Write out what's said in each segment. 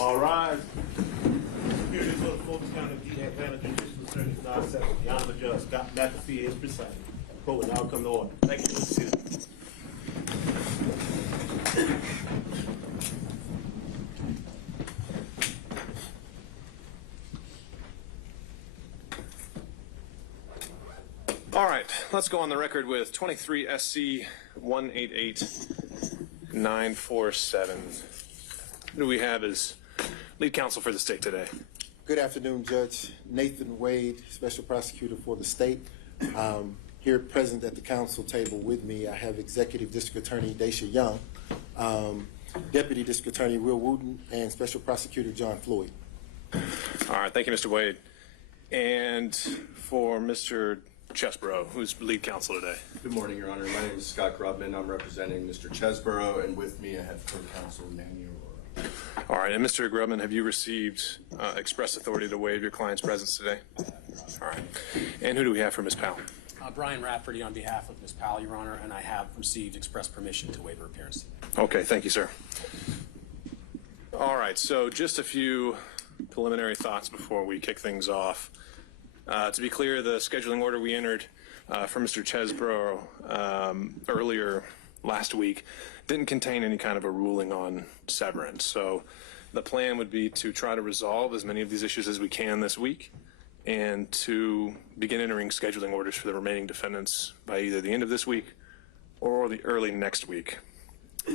All right. Here is for the Fulton County D. Atlanta Judicial Attorney, God Second, the Honorable Judge Scott McAfee is presiding. Court will now come to order. Thank you, Mr. Sidney. All right, let's go on the record with 23 SC 188947. Who do we have as lead counsel for the state today? Good afternoon, Judge Nathan Wade, Special Prosecutor for the state. Here present at the council table with me, I have Executive District Attorney Daisha Young, Deputy District Attorney Will Wooten, and Special Prosecutor John Floyd. All right, thank you, Mr. Wade. And for Mr. Chesboro, who's lead counsel today. Good morning, Your Honor. My name is Scott Grubman. I'm representing Mr. Chesboro, and with me I have co-counsel Manny Aurora. All right, and Mr. Grubman, have you received express authority to waive your client's presence today? All right. And who do we have for Ms. Powell? Brian Rafferty on behalf of Ms. Powell, Your Honor, and I have received express permission to waive her appearance today. Okay, thank you, sir. All right, so just a few preliminary thoughts before we kick things off. To be clear, the scheduling order we entered for Mr. Chesboro earlier last week didn't contain any kind of a ruling on severance. So the plan would be to try to resolve as many of these issues as we can this week and to begin entering scheduling orders for the remaining defendants by either the end of this week or the early next week.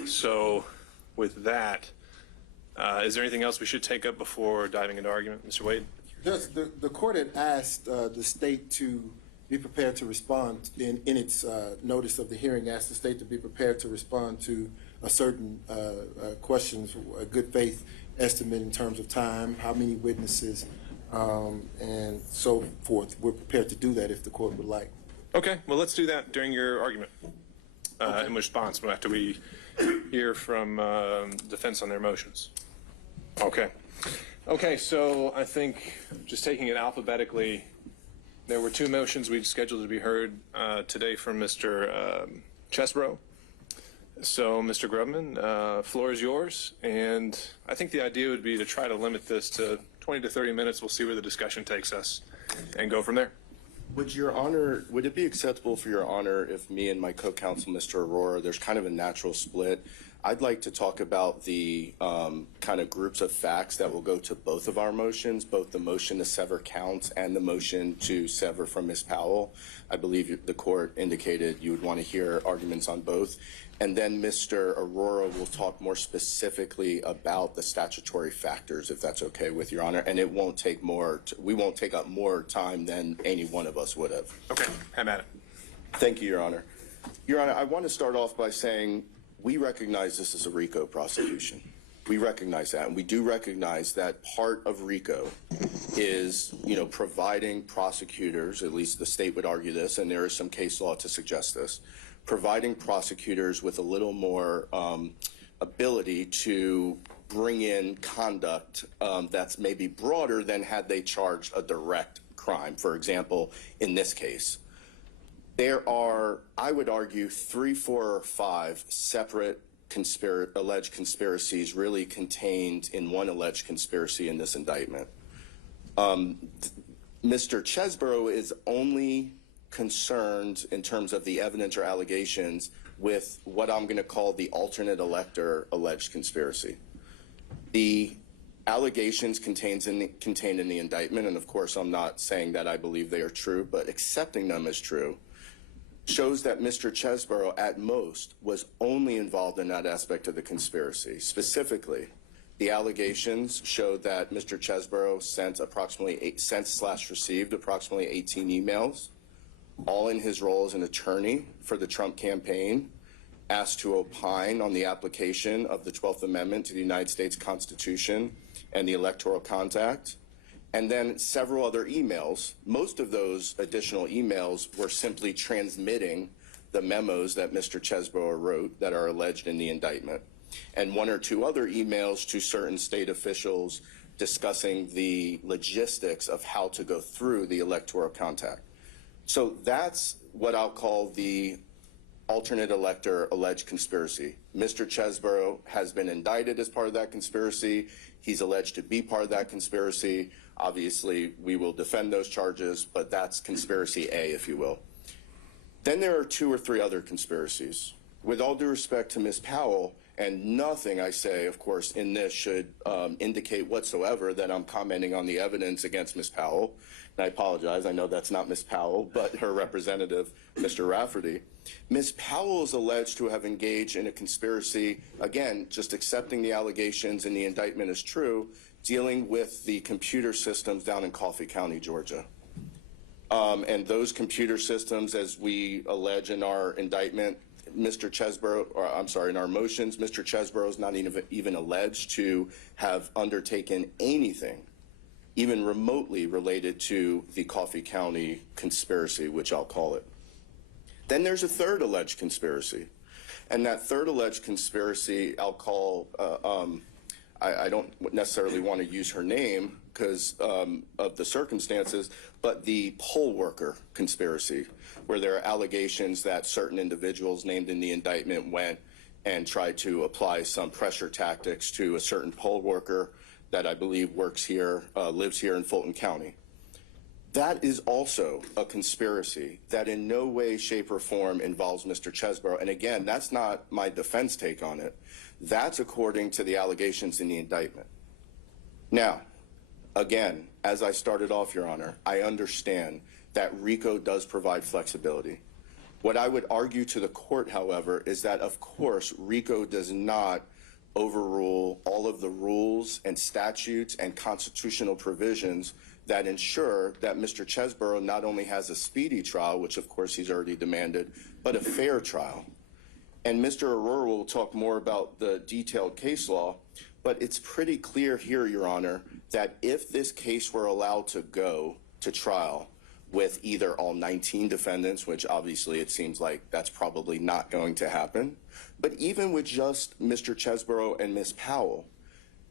So with that, is there anything else we should take up before diving into argument? Mr. Wade? Judge, the court had asked the state to be prepared to respond in its notice of the hearing, asked the state to be prepared to respond to a certain questions, a good faith estimate in terms of time, how many witnesses, and so forth. We're prepared to do that if the court would like. Okay, well, let's do that during your argument in response after we hear from defense on their motions. Okay, so I think just taking it alphabetically, there were two motions we'd scheduled to be heard today from Mr. Chesboro. So, Mr. Grubman, floor is yours, and I think the idea would be to try to limit this to 20 to 30 minutes. We'll see where the discussion takes us and go from there. Would Your Honor, would it be acceptable for Your Honor if me and my co-counsel, Mr. Aurora, there's kind of a natural split. I'd like to talk about the kind of groups of facts that will go to both of our motions, both the motion to sever counts and the motion to sever from Ms. Powell. I believe the court indicated you would want to hear arguments on both. And then Mr. Aurora will talk more specifically about the statutory factors, if that's okay with Your Honor. And it won't take we won't take up more time than any one of us would have. Okay, have at it. Thank you, Your Honor. Your Honor, I want to start off by saying we recognize this is a RICO prosecution. We recognize that, and we do recognize that part of RICO is, providing prosecutors, at least the state would argue this, and there is some case law to suggest this, providing prosecutors with a little more ability to bring in conduct that's maybe broader than had they charged a direct crime. For example, in this case, there are, I would argue, 3, 4, or 5 separate alleged conspiracies really contained in one alleged conspiracy in this indictment. Mr. Chesboro is only concerned in terms of the evidence or allegations with what I'm going to call the alternate elector alleged conspiracy. The allegations contained in the indictment, and of course I'm not saying that I believe they are true, but accepting them as true, shows that Mr. Chesboro at most was only involved in that aspect of the conspiracy. Specifically, the allegations showed that Mr. Chesboro sent received approximately 18 emails, all in his role as an attorney for the Trump campaign, asked to opine on the application of the 12th Amendment to the United States Constitution and the Electoral Compact, and then several other emails. Most of those additional emails were simply transmitting the memos that Mr. Chesboro wrote that are alleged in the indictment, and 1 or 2 other emails to certain state officials discussing the logistics of how to go through the Electoral Compact. So that's what I'll call the alternate elector alleged conspiracy. Mr. Chesboro has been indicted as part of that conspiracy. He's alleged to be part of that conspiracy. Obviously, we will defend those charges, but that's conspiracy A, if you will. Then there are 2 or 3 other conspiracies. With all due respect to Ms. Powell, and nothing I say, of course, in this should indicate whatsoever that I'm commenting on the evidence against Ms. Powell. And I apologize, I know that's not Ms. Powell, but her representative, Mr. Rafferty. Ms. Powell is alleged to have engaged in a conspiracy, again, just accepting the allegations and the indictment is true, dealing with the computer systems down in Coffee County, Georgia. And those computer systems, as we allege in our indictment, Mr. Chesboro, or I'm sorry, in our motions, Mr. Chesboro is not even alleged to have undertaken anything, even remotely related to the Coffee County conspiracy, which I'll call it. Then there's a 3rd alleged conspiracy. And that 3rd alleged conspiracy, I'll call, I don't necessarily want to use her name because of the circumstances, but the poll worker conspiracy, where there are allegations that certain individuals named in the indictment went and tried to apply some pressure tactics to a certain poll worker that I believe works here, lives here in Fulton County. That is also a conspiracy that in no way, shape, or form involves Mr. Chesboro. And again, that's not my defense take on it. That's according to the allegations in the indictment. Now, again, as I started off, Your Honor, I understand that RICO does provide flexibility. What I would argue to the court, however, is that, of course, RICO does not overrule all of the rules and statutes and constitutional provisions that ensure that Mr. Chesboro not only has a speedy trial, which of course he's already demanded, but a fair trial. And Mr. Aurora will talk more about the detailed case law, but it's pretty clear here, Your Honor, that if this case were allowed to go to trial with either all 19 defendants, which obviously it seems like that's probably not going to happen, but even with just Mr. Chesboro and Ms. Powell,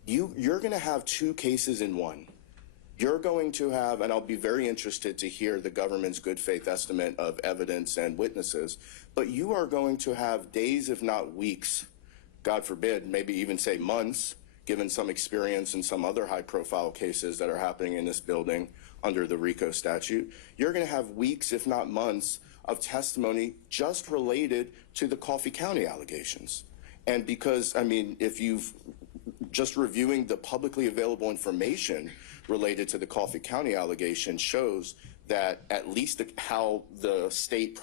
you're going to have 2 cases in one. You're going to have, and I'll be very interested to hear the government's good faith estimate of evidence and witnesses, but you are going to have days, if not weeks, God forbid, maybe even say months, given some experience in some other high profile cases that are happening in this building under the RICO statute. You're going to have weeks, if not months, of testimony just related to the Coffee County allegations. And because, I mean, if you've just reviewing the publicly available information related to the Coffee County allegation shows that at least how the state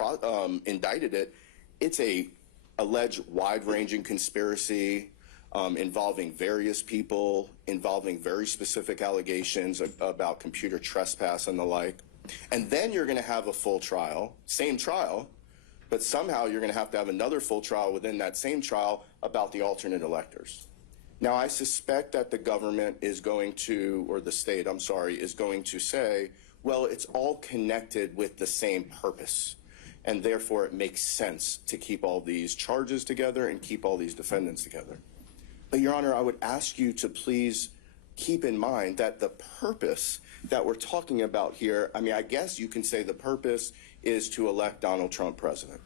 indicted it, it's a alleged wide-ranging conspiracy involving various people, involving very specific allegations about computer trespass and the like. And then you're going to have a full trial, same trial, but somehow you're going to have another full trial within that same trial about the alternate electors. Now, I suspect that the government is going to, or the state, I'm sorry, is going to say, well, it's all connected with the same purpose, and therefore it makes sense to keep all these charges together and keep all these defendants together. But, Your Honor, I would ask you to please keep in mind that the purpose that we're talking about here, I mean, I guess you can say the purpose is to elect Donald Trump president.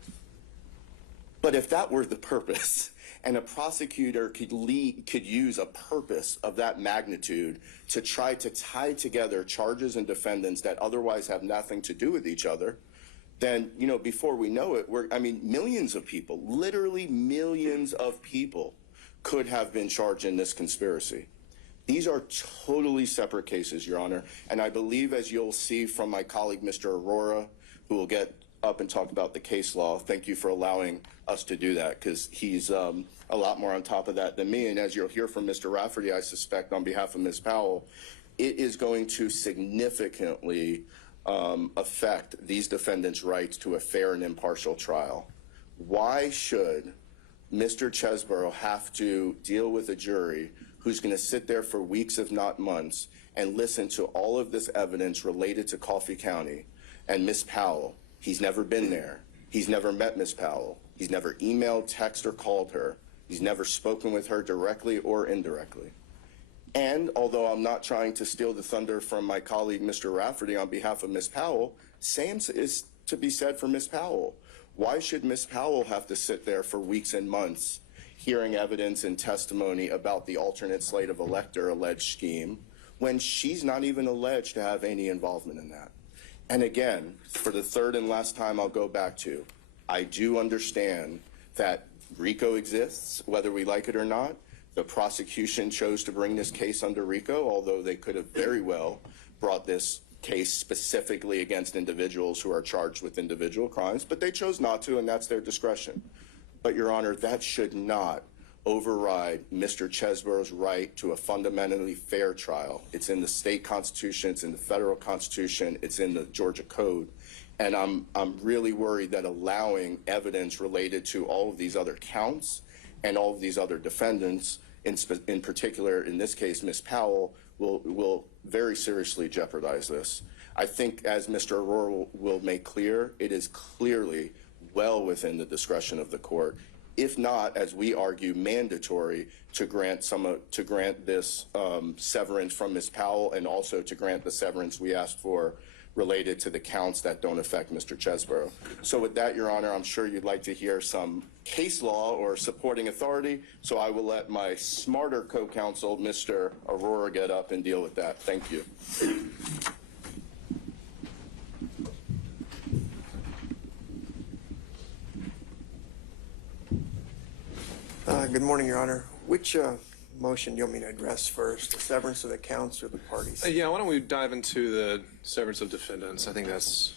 But if that were the purpose, and a prosecutor could use a purpose of that magnitude to try to tie together charges and defendants that otherwise have nothing to do with each other, then, you know, before we know it, millions of people, literally millions of people could have been charged in this conspiracy. These are totally separate cases, Your Honor. And I believe, as you'll see from my colleague, Mr. Aurora, who will get up and talk about the case law. Thank you for allowing us to do that, because he's a lot more on top of that than me. And as you'll hear from Mr. Rafferty, I suspect on behalf of Ms. Powell, it is going to significantly affect these defendants' rights to a fair and impartial trial. Why should Mr. Chesboro have to deal with a jury who's going to sit there for weeks, if not months, and listen to all of this evidence related to Coffee County and Ms. Powell? He's never been there. He's never met Ms. Powell. He's never emailed, texted, or called her. He's never spoken with her directly or indirectly. And although I'm not trying to steal the thunder from my colleague, Mr. Rafferty, on behalf of Ms. Powell, same is to be said for Ms. Powell. Why should Ms. Powell have to sit there for weeks and months hearing evidence and testimony about the alternate slate of elector alleged scheme when she's not even alleged to have any involvement in that? And again, for the third and last time, I'll go back to, I do understand that RICO exists, whether we like it or not. The prosecution chose to bring this case under RICO, although they could have very well brought this case specifically against individuals who are charged with individual crimes, but they chose not to, and that's their discretion. But, Your Honor, that should not override Mr. Chesboro's right to a fundamentally fair trial. It's in the state constitution, it's in the federal constitution, it's in the Georgia Code. And I'm really worried that allowing evidence related to all of these other counts and all of these other defendants, in particular, in this case, Ms. Powell, will very seriously jeopardize this. I think, as Mr. Aurora will make clear, it is clearly well within the discretion of the court, if not, as we argue, mandatory to grant this severance from Ms. Powell, and also to grant the severance we asked for related to the counts that don't affect Mr. Chesboro. So with that, Your Honor, I'm sure you'd like to hear some case law or supporting authority, so I will let my smarter co-counsel, Mr. Aurora, get up and deal with that. Thank you. Good morning, Your Honor. Which motion do you want me to address first, the severance of the counts or the parties? Yeah, why don't we dive into the severance of defendants? I think that's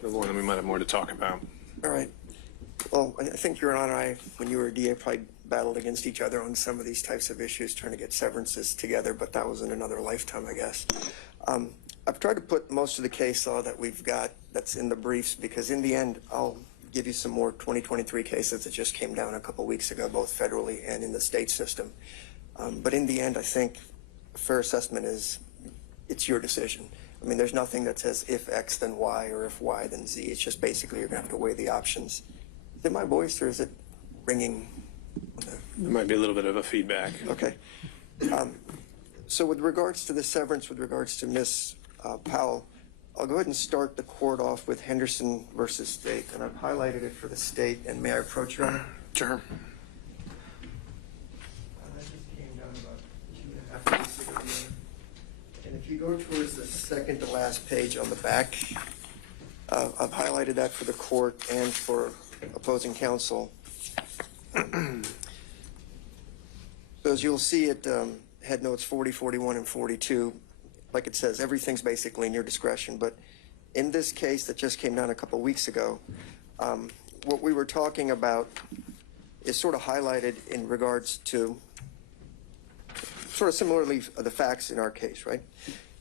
the one that we might have more to talk about. All right. Well, I think, Your Honor, when you were a DA, probably battled against each other on some of these types of issues, trying to get severances together, but that was in another lifetime, I guess. I've tried to put most of the case law that we've got that's in the briefs, because in the end, I'll give you some more 2023 cases that just came down a couple weeks ago, both federally and in the state system. But in the end, I think a fair assessment is it's your decision. I mean, there's nothing that says if X, then Y, or if Y, then Z. It's just basically you're going to have to weigh the options. Is it my voice, or is it ringing? There might be a little bit of a feedback. Okay. So with regards to the severance, with regards to Ms. Powell, I'll go ahead and start the court off with Henderson versus State, and I've highlighted it for the state. And may I approach, Your Honor? Sure. That just came down about 2.5 weeks ago. And if you go towards the second to last page on the back, I've highlighted that for the court and for opposing counsel. So as you'll see at head notes 40, 41, and 42, like it says, everything's basically in your discretion. But in this case that just came down a couple weeks ago, what we were talking about is sort of highlighted in regards to sort of similarly the facts in our case, right?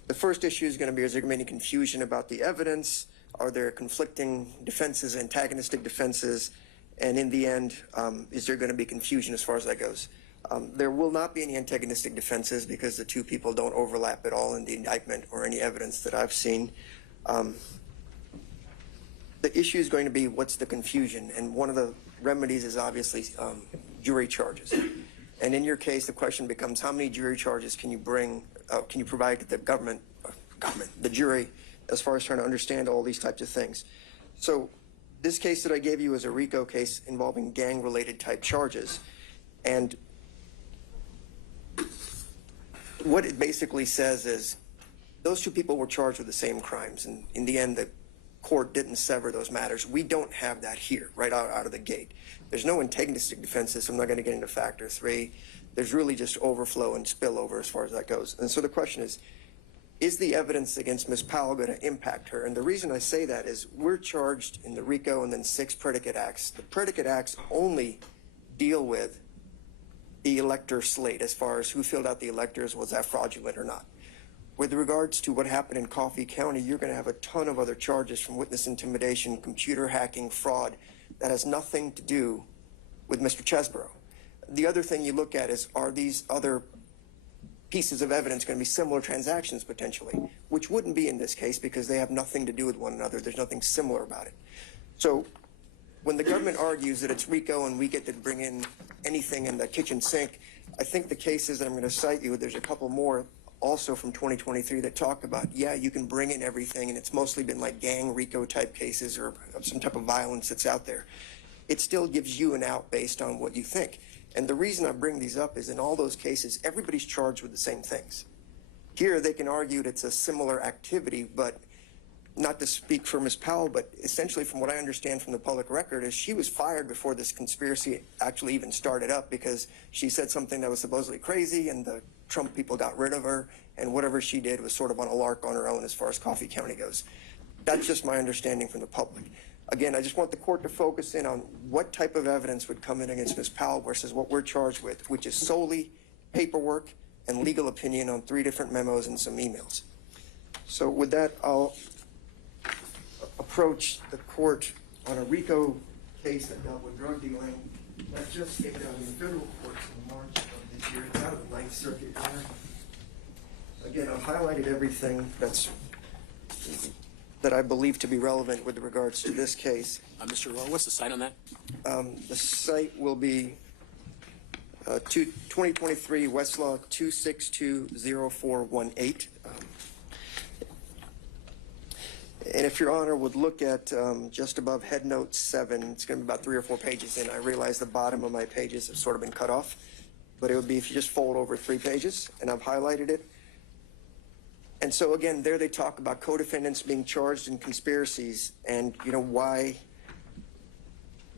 The first issue is going to be, is there going to be any confusion about the evidence? Are there conflicting defenses, antagonistic defenses? And in the end, is there going to be confusion as far as that goes? There will not be any antagonistic defenses because the two people don't overlap at all in the indictment or any evidence that I've seen. The issue is going to be what's the confusion, and one of the remedies is obviously jury charges. And in your case, the question becomes, how many jury charges can you bring, can you provide to the the jury, as far as trying to understand all these types of things? So this case that I gave you is a RICO case involving gang-related type charges. And what it basically says is those two people were charged with the same crimes. And in the end, the court didn't sever those matters. We don't have that here right out of the gate. There's no antagonistic defenses, so I'm not going to get into factor 3. There's really just overflow and spillover as far as that goes. And so the question is the evidence against Ms. Powell going to impact her? And the reason I say that is we're charged in the RICO and then 6 predicate acts. The predicate acts only deal with the elector slate as far as who filled out the electors, was that fraudulent or not. With regards to what happened in Coffee County, you're going to have a ton of other charges, from witness intimidation, computer hacking, fraud, that has nothing to do with Mr. Chesboro. The other thing you look at is, are these other pieces of evidence going to be similar transactions potentially, which wouldn't be in this case because they have nothing to do with one another. There's nothing similar about it. So when the government argues that it's RICO and we get to bring in anything in the kitchen sink, I think the cases that I'm going to cite you, there's a couple more, also from 2023 that talk about, yeah, you can bring in everything, and it's mostly been like gang RICO type cases or some type of violence that's out there. It still gives you an out based on what you think. And the reason I bring these up is in all those cases, everybody's charged with the same things. Here, they can argue that it's a similar activity, but not to speak for Ms. Powell, but essentially from what I understand from the public record is she was fired before this conspiracy actually even started up because she said something that was supposedly crazy and the Trump people got rid of her, and whatever she did was sort of on a lark on her own as far as Coffee County goes. That's just my understanding from the public. Again, I just want the court to focus in on what type of evidence would come in against Ms. Powell versus what we're charged with, which is solely paperwork and legal opinion on 3 different memos and some emails. So with that, I'll approach the court on a RICO case that dealt with drug dealing that just came down in the federal courts in March of this year. It's out of the Ninth Circuit. Again, I've highlighted everything that I believe to be relevant with regards to this case. Mr. Rohr, what's the site on that? The site will be 2023 Westlaw 2620418. And if Your Honor would look at just above head note 7, it's going to be about 3 or 4 pages in. I realize the bottom of my pages have sort of been cut off, but it would be if you just fold over 3 pages, and I've highlighted it. And so again, there they talk about co-defendants being charged in conspiracies and, you know, why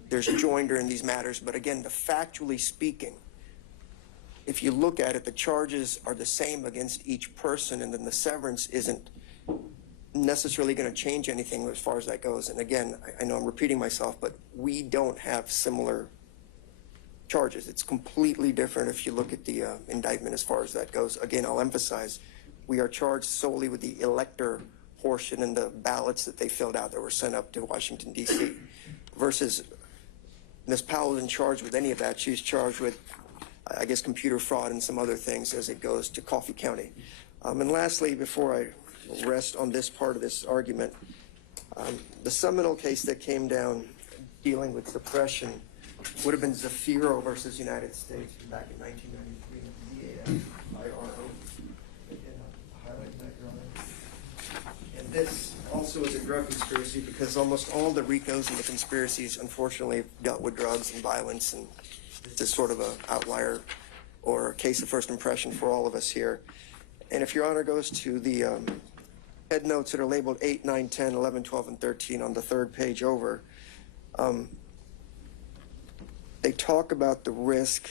there's joinder in these matters. But again, factually speaking, if you look at it, the charges are the same against each person, and then the severance isn't necessarily going to change anything as far as that goes. And again, I know I'm repeating myself, but we don't have similar charges. It's completely different if you look at the indictment as far as that goes. Again, I'll emphasize, we are charged solely with the elector portion and the ballots that they filled out that were sent up to Washington, D.C. versus Ms. Powell isn't charged with any of that. She's charged with, I guess, computer fraud and some other things as it goes to Coffee County. And lastly, before I rest on this part of this argument, the seminal case that came down dealing with suppression would have been Zafiro versus United States back in 1993, ZAFIRO. Again, I'll highlight that, Your Honor. And this also is a drug conspiracy because almost all the RICOs and the conspiracies, unfortunately, dealt with drugs and violence, and this is sort of an outlier or a case of first impression for all of us here. And if Your Honor goes to the head notes that are labeled 8, 9, 10, 11, 12, and 13 on the 3rd page over, they talk about the risk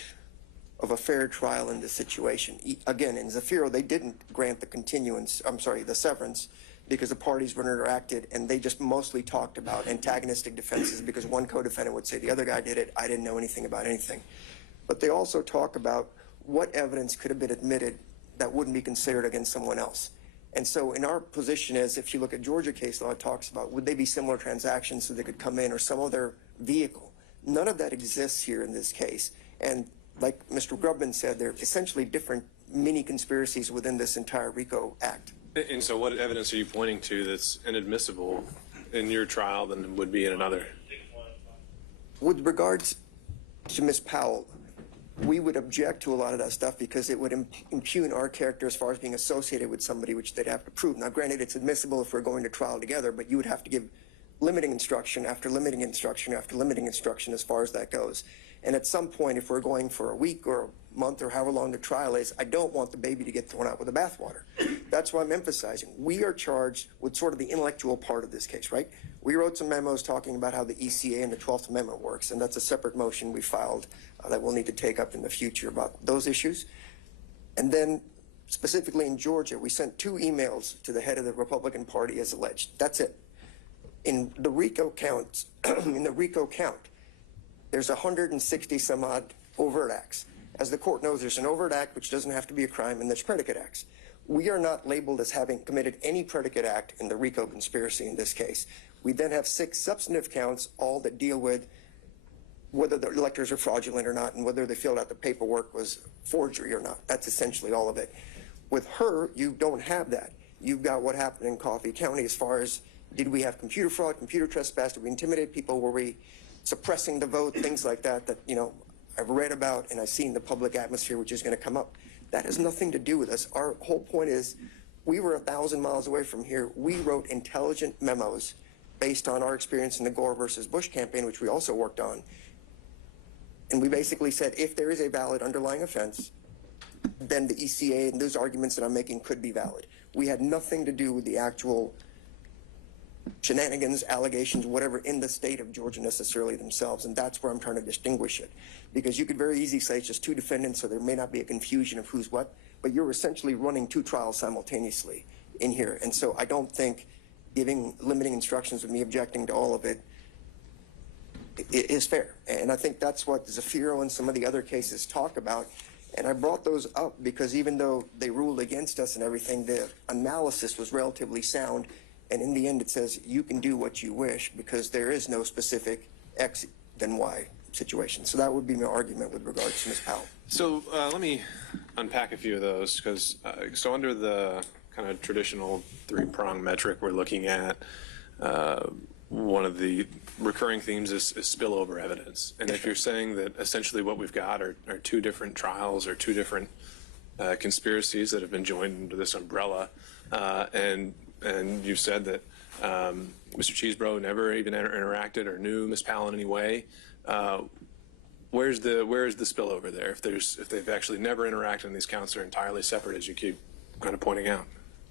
of a fair trial in this situation. Again, in Zafiro, they didn't grant the severance because the parties were interacted, and they just mostly talked about antagonistic defenses because one co-defendant would say the other guy did it, I didn't know anything about anything. But they also talk about what evidence could have been admitted that wouldn't be considered against someone else. And so in our position is, if you look at Georgia case law, it talks about would they be similar transactions so they could come in or some other vehicle. None of that exists here in this case. And like Mr. Grubman said, they're essentially different mini conspiracies within this entire RICO Act. And so what evidence are you pointing to that's inadmissible in your trial than would be in another? With regards to Ms. Powell, we would object to a lot of that stuff because it would impugn our character as far as being associated with somebody, which they'd have to prove. Now, granted, it's admissible if we're going to trial together, but you would have to give limiting instruction after limiting instruction after limiting instruction as far as that goes. And at some point, if we're going for a week or a month or however long the trial is, I don't want the baby to get thrown out with the bathwater. That's why I'm emphasizing. We are charged with sort of the intellectual part of this case, right? We wrote some memos talking about how the ECA and the 12th Amendment works, and that's a separate motion we filed that we'll need to take up in the future about those issues. And then specifically in Georgia, we sent 2 emails to the head of the Republican Party as alleged. That's it. In the RICO count, there's 160 some odd overt acts. As the court knows, there's an overt act, which doesn't have to be a crime, and there's predicate acts. We are not labeled as having committed any predicate act in the RICO conspiracy in this case. We then have 6 substantive counts, all that deal with whether the electors are fraudulent or not, and whether they filled out the paperwork was forgery or not. That's essentially all of it. With her, you don't have that. You've got what happened in Coffee County as far as, did we have computer fraud, computer trespass, did we intimidate people, were we suppressing the vote, things like that, that, you know, I've read about and I've seen the public atmosphere which is going to come up. That has nothing to do with us. Our whole point is we were 1,000 miles away from here. We wrote intelligent memos based on our experience in the Gore versus Bush campaign, which we also worked on. And we basically said, if there is a valid underlying offense, then the ECA and those arguments that I'm making could be valid. We had nothing to do with the actual shenanigans, allegations, whatever, in the state of Georgia necessarily themselves. And that's where I'm trying to distinguish it. Because you could very easily say it's just two defendants, so there may not be a confusion of who's what, but you're essentially running two trials simultaneously in here. And so I don't think giving limiting instructions with me objecting to all of it is fair. And I think that's what Zafiro and some of the other cases talk about. And I brought those up because even though they ruled against us and everything, the analysis was relatively sound. And in the end, it says you can do what you wish because there is no specific X then Y situation. So that would be my argument with regards to Ms. Powell. So let me unpack a few of those because so under the kind of traditional three-prong metric we're looking at, one of the recurring themes is spillover evidence. And if you're saying that essentially what we've got are two different trials or two different conspiracies that have been joined under this umbrella, and you said that Mr. Chesboro never even interacted or knew Ms. Powell in any way, where is the spillover there? If they've actually never interacted and these counts are entirely separate, as you keep kind of pointing out.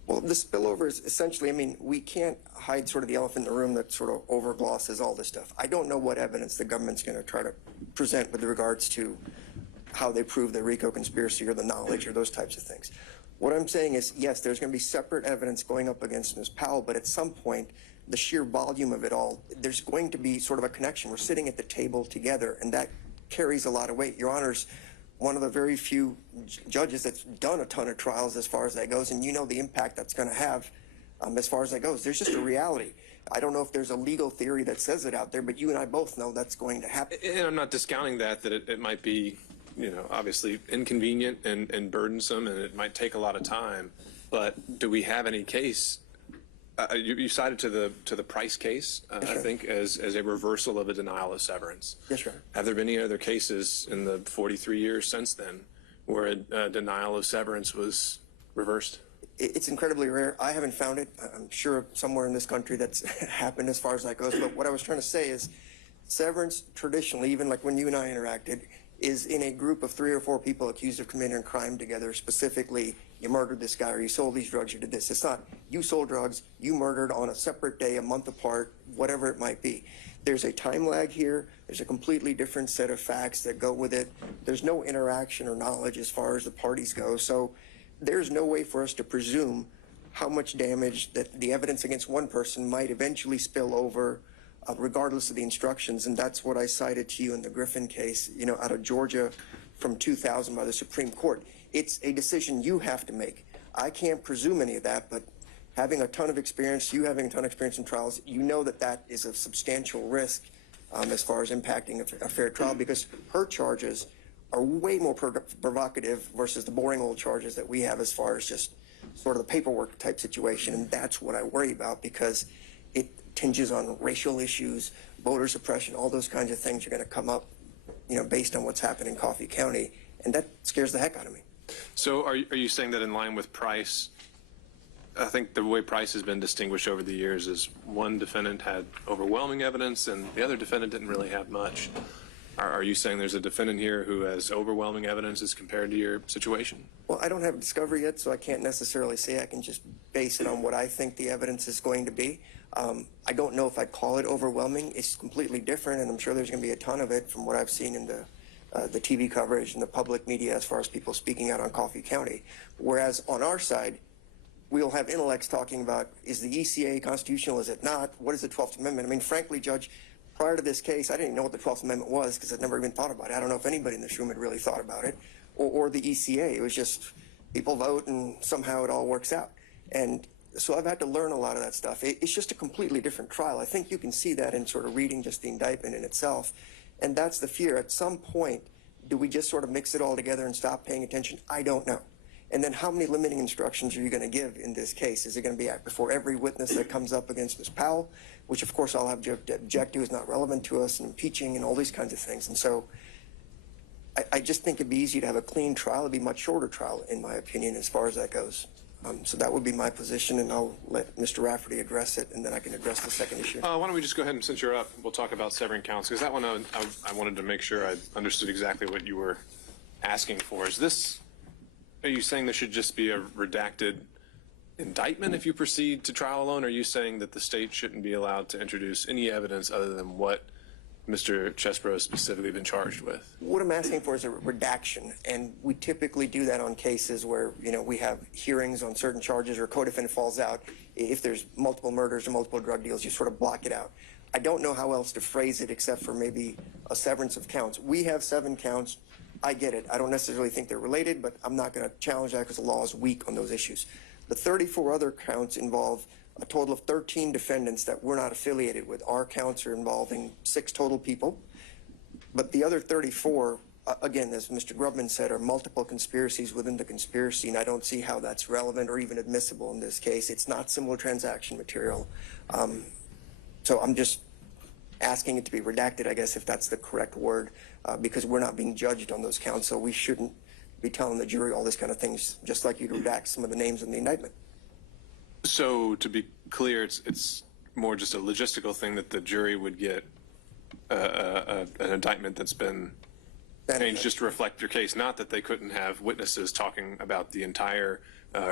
Well, the spillover is essentially, I mean, we can't hide sort of the elephant in the room that sort of overglosses all this stuff. I don't know what evidence the government's going to try to present with regards to how they prove the RICO conspiracy or the knowledge or those types of things. What I'm saying is, yes, there's going to be separate evidence going up against Ms. Powell, but at some point, the sheer volume of it all, there's going to be sort of a connection. We're sitting at the table together, and that carries a lot of weight. Your Honors, one of the very few judges that's done a ton of trials as far as that goes, and you know the impact that's going to have as far as that goes. There's just a reality. I don't know if there's a legal theory that says it out there, but you and I both know that's going to happen. And I'm not discounting that it might be, you know, obviously inconvenient and burdensome, and it might take a lot of time. But do we have any case? You cited to the Price case, I think, as a reversal of a denial of severance. Yes, sir. Have there been any other cases in the 43 years since then where a denial of severance was reversed? It's incredibly rare. I haven't found it. I'm sure somewhere in this country that's happened as far as that goes. But what I was trying to say is severance traditionally, even like when you and I interacted, is in a group of 3 or 4 people accused of committing a crime together, specifically you murdered this guy or you sold these drugs, you did this. It's not you sold drugs, you murdered on a separate day, a month apart, whatever it might be. There's a time lag here. There's a completely different set of facts that go with it. There's no interaction or knowledge as far as the parties go. So there's no way for us to presume how much damage that the evidence against one person might eventually spill over regardless of the instructions. And that's what I cited to you in the Griffin case, you know, out of Georgia from 2000 by the Supreme Court. It's a decision you have to make. I can't presume any of that, but having a ton of experience, you having a ton of experience in trials, you know that that is a substantial risk as far as impacting a fair trial, because her charges are way more provocative versus the boring old charges that we have as far as just sort of the paperwork type situation. And that's what I worry about, because it tinges on racial issues, voter suppression, all those kinds of things are going to come up, you know, based on what's happened in Coffee County. And that scares the heck out of me. So are you saying that in line with Price, I think the way Price has been distinguished over the years is one defendant had overwhelming evidence and the other defendant didn't really have much. Are you saying there's a defendant here who has overwhelming evidence as compared to your situation? Well, I don't have discovery yet, so I can't necessarily say. I can just base it on what I think the evidence is going to be. I don't know if I'd call it overwhelming. It's completely different, and I'm sure there's going to be a ton of it from what I've seen in the TV coverage and the public media as far as people speaking out on Coffee County. Whereas on our side, we'll have intellects talking about, is the ECA constitutional, is it not? What is the 12th Amendment? I mean, frankly, Judge, prior to this case, I didn't even know what the 12th Amendment was because I'd never even thought about it. I don't know if anybody in this room had really thought about it, or the ECA. It was just people vote and somehow it all works out. And so I've had to learn a lot of that stuff. It's just a completely different trial. I think you can see that in sort of reading just the indictment in itself. And that's the fear. At some point, do we just sort of mix it all together and stop paying attention? I don't know. And then how many limiting instructions are you going to give in this case? Is it going to be before every witness that comes up against Ms. Powell, which of course I'll have to object to, is not relevant to us, and impeaching and all these kinds of things. And so I just think it'd be easy to have a clean trial. It'd be a much shorter trial, in my opinion, as far as that goes. So that would be my position, and I'll let Mr. Rafferty address it, and then I can address the second issue. Why don't we just go ahead and, since you're up, we'll talk about severing counts, because that one I wanted to make sure I understood exactly what you were asking for. Are you saying there should just be a redacted indictment if you proceed to trial alone? Or are you saying that the state shouldn't be allowed to introduce any evidence other than what Mr. Chesboro has specifically been charged with? What I'm asking for is a redaction, and we typically do that on cases where, we have hearings on certain charges or a co-defendant falls out. If there's multiple murders or multiple drug deals, you sort of block it out. I don't know how else to phrase it except for maybe a severance of counts. We have 7 counts. I get it. I don't necessarily think they're related, but I'm not going to challenge that because the law is weak on those issues. The 34 other counts involve a total of 13 defendants that we're not affiliated with. Our counts are involving 6 total people. But the other 34, again, as Mr. Grubman said, are multiple conspiracies within the conspiracy, and I don't see how that's relevant or even admissible in this case. It's not similar transaction material. So I'm just asking it to be redacted, I guess, if that's the correct word, because we're not being judged on those counts, so we shouldn't be telling the jury all this kind of things, just like you'd redact some of the names in the indictment. So to be clear, it's more just a logistical thing that the jury would get an indictment that's been changed just to reflect your case, not that they couldn't have witnesses talking about the entire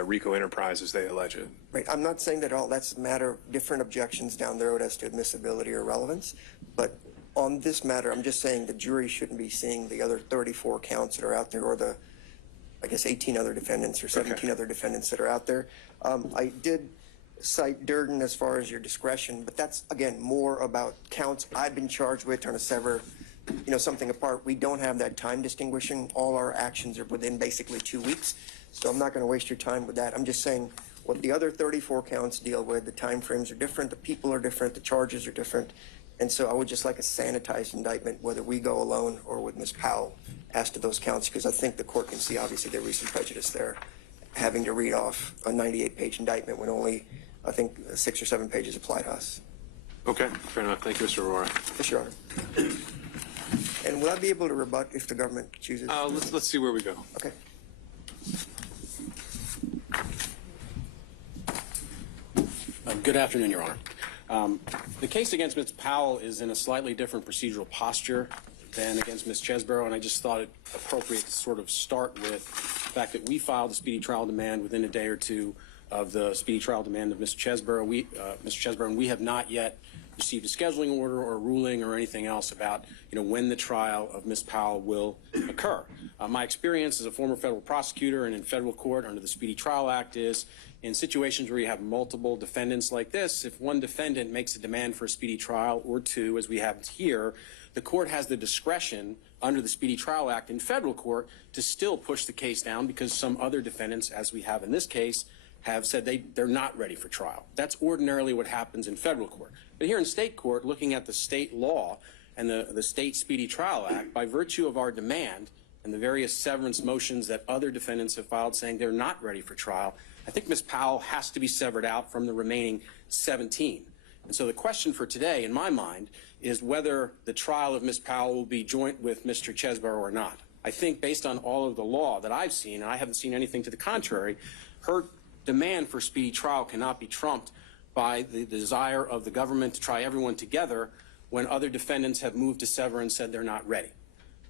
RICO enterprise as they allege it. Right. I'm not saying that all that's a matter of different objections down the road as to admissibility or relevance, but on this matter, I'm just saying the jury shouldn't be seeing the other 34 counts that are out there, or the, I guess, 18 other defendants or 17 other defendants that are out there. I did cite Durden as far as your discretion, but that's, again, more about counts I've been charged with, trying to sever, something apart. We don't have that time distinguishing. All our actions are within basically 2 weeks, so I'm not going to waste your time with that. I'm just saying what the other 34 counts deal with, the time frames are different, the people are different, the charges are different, and so I would just like a sanitized indictment, whether we go alone or with Ms. Powell, as to those counts, because I think the court can see, obviously, there was some prejudice there, having to read off a 98-page indictment when only, I think, 6 or 7 pages apply to us. Okay, fair enough. Thank you, Mr. Aurora. Yes, Your Honor. And will I be able to rebut if the government chooses? Let's see where we go. Okay. Good afternoon, Your Honor. The case against Ms. Powell is in a slightly different procedural posture than against Ms. Chesboro, and I just thought it appropriate to sort of start with the fact that we filed a speedy trial demand within a day or two of the speedy trial demand of Mr. Chesboro. Mr. Chesboro, and we have not yet received a scheduling order or a ruling or anything else about, when the trial of Ms. Powell will occur. My experience as a former federal prosecutor and in federal court under the Speedy Trial Act is in situations where you have multiple defendants like this, if one defendant makes a demand for a speedy trial or two, as we have here, the court has the discretion under the Speedy Trial Act in federal court to still push the case down because some other defendants, as we have in this case, have said they're not ready for trial. That's ordinarily what happens in federal court. But here in state court, looking at the state law and the state Speedy Trial Act, by virtue of our demand and the various severance motions that other defendants have filed saying they're not ready for trial, I think Ms. Powell has to be severed out from the remaining 17. And so the question for today, in my mind, is whether the trial of Ms. Powell will be joint with Mr. Chesboro or not. I think based on all of the law that I've seen, and I haven't seen anything to the contrary, her demand for speedy trial cannot be trumped by the desire of the government to try everyone together when other defendants have moved to sever and said they're not ready.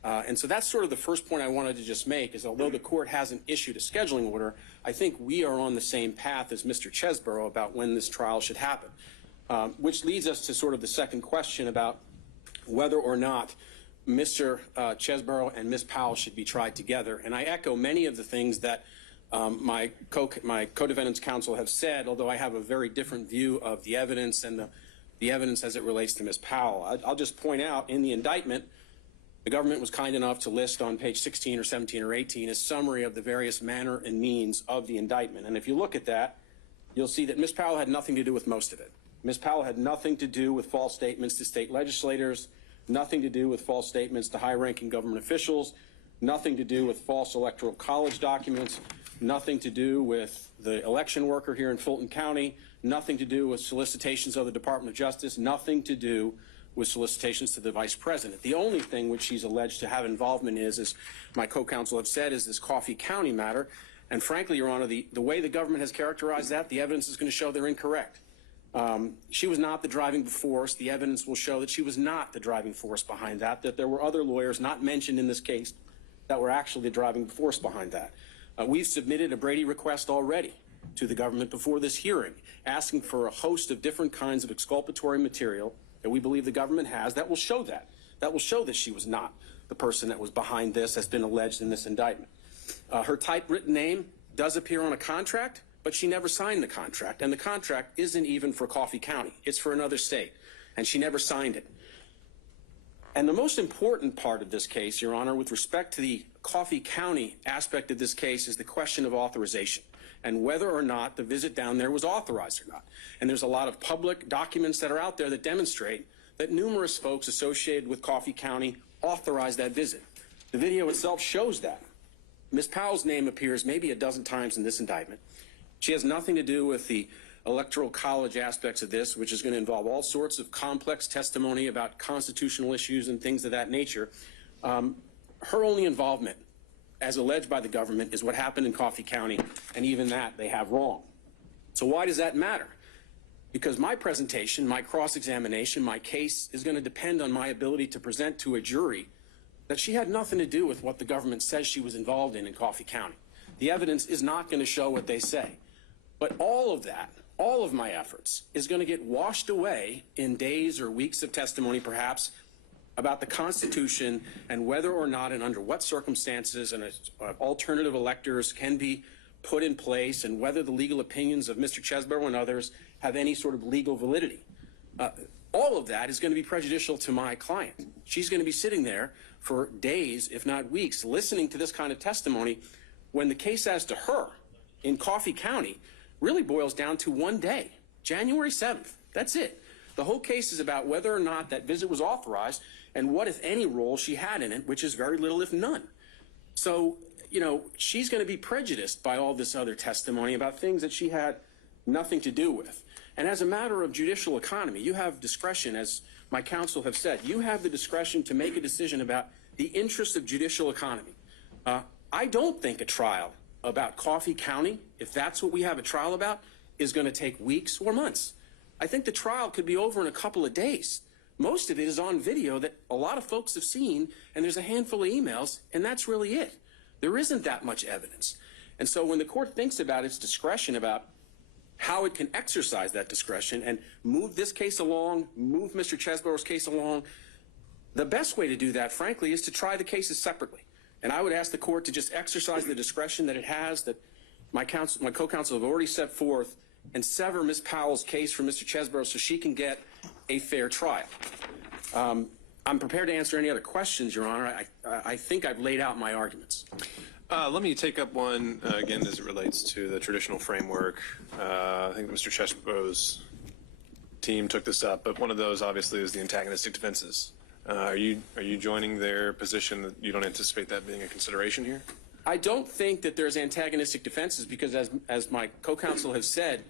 And so that's sort of the first point I wanted to just make is although the court hasn't issued a scheduling order, I think we are on the same path as Mr. Chesboro about when this trial should happen, which leads us to sort of the second question about whether or not Mr. Chesboro and Ms. Powell should be tried together. And I echo many of the things that my co-defendants counsel have said, although I have a very different view of the evidence and the evidence as it relates to Ms. Powell. I'll just point out in the indictment, the government was kind enough to list on page 16 or 17 or 18 a summary of the various manner and means of the indictment. And if you look at that, you'll see that Ms. Powell had nothing to do with most of it. Ms. Powell had nothing to do with false statements to state legislators, nothing to do with false statements to high-ranking government officials, nothing to do with false electoral college documents, nothing to do with the election worker here in Fulton County, nothing to do with solicitations of the Department of Justice, nothing to do with solicitations to the vice president. The only thing which she's alleged to have involvement is, as my co-counsel have said, is this Coffee County matter. And frankly, Your Honor, the way the government has characterized that, the evidence is going to show they're incorrect. She was not the driving force. The evidence will show that she was not the driving force behind that there were other lawyers not mentioned in this case that were actually the driving force behind that. We've submitted a Brady request already to the government before this hearing, asking for a host of different kinds of exculpatory material that we believe the government has that will show that. That will show that she was not the person that was behind this, has been alleged in this indictment. Her typewritten name does appear on a contract, but she never signed the contract, and the contract isn't even for Coffee County. It's for another state, and she never signed it. And the most important part of this case, Your Honor, with respect to the Coffee County aspect of this case, is the question of authorization and whether or not the visit down there was authorized or not. And there's a lot of public documents that are out there that demonstrate that numerous folks associated with Coffee County authorized that visit. The video itself shows that. Ms. Powell's name appears maybe a dozen times in this indictment. She has nothing to do with the electoral college aspects of this, which is going to involve all sorts of complex testimony about constitutional issues and things of that nature. Her only involvement, as alleged by the government, is what happened in Coffee County, and even that they have wrong. So why does that matter? Because my presentation, my cross-examination, my case is going to depend on my ability to present to a jury that she had nothing to do with what the government says she was involved in Coffee County. The evidence is not going to show what they say. But all of that, all of my efforts, is going to get washed away in days or weeks of testimony, perhaps, about the Constitution and whether or not and under what circumstances alternative electors can be put in place, and whether the legal opinions of Mr. Chesboro and others have any sort of legal validity. All of that is going to be prejudicial to my client. She's going to be sitting there for days, if not weeks, listening to this kind of testimony when the case as to her in Coffee County really boils down to one day, January 7th. That's it. The whole case is about whether or not that visit was authorized and what, if any, role she had in it, which is very little, if none. So, you know, she's going to be prejudiced by all this other testimony about things that she had nothing to do with. And as a matter of judicial economy, you have discretion, as my counsel have said. You have the discretion to make a decision about the interest of judicial economy. I don't think a trial about Coffee County, if that's what we have a trial about, is going to take weeks or months. I think the trial could be over in a couple of days. Most of it is on video that a lot of folks have seen, and there's a handful of emails, and that's really it. There isn't that much evidence. And so when the court thinks about its discretion, about how it can exercise that discretion and move this case along, move Mr. Chesboro's case along, the best way to do that, frankly, is to try the cases separately. And I would ask the court to just exercise the discretion that it has, that my co-counsel have already set forth, and sever Ms. Powell's case from Mr. Chesboro so she can get a fair trial. I'm prepared to answer any other questions, Your Honor. I think I've laid out my arguments. Let me take up one, again, as it relates to the traditional framework. I think Mr. Chesboro's team took this up, but one of those, obviously, is the antagonistic defenses. Are you joining their position that you don't anticipate that being a consideration here? I don't think that there's antagonistic defenses because, as my co-counsel has said,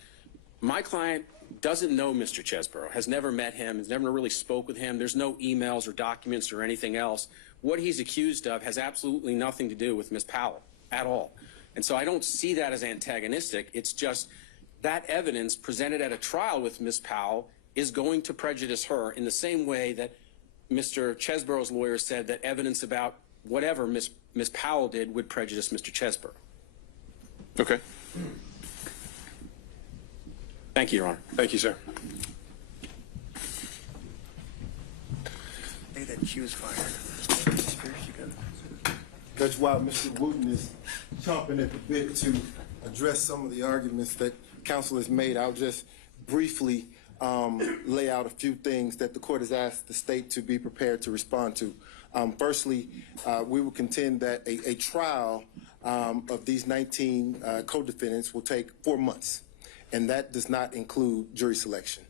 my client doesn't know Mr. Chesboro, has never met him, has never really spoke with him. There's no emails or documents or anything else. What he's accused of has absolutely nothing to do with Ms. Powell at all. And so I don't see that as antagonistic. It's just that evidence presented at a trial with Ms. Powell is going to prejudice her in the same way that Mr. Chesboro's lawyer said that evidence about whatever Ms. Powell did would prejudice Mr. Chesboro. Okay. Thank you, Your Honor. Thank you, sir. Hey, that cue's fired. Judge, while Mr. Wooten is chomping at the bit to address some of the arguments that counsel has made, I'll just briefly lay out a few things that the court has asked the state to be prepared to respond to. Firstly, we will contend that a trial of these 19 co-defendants will take 4 months, and that does not include jury selection.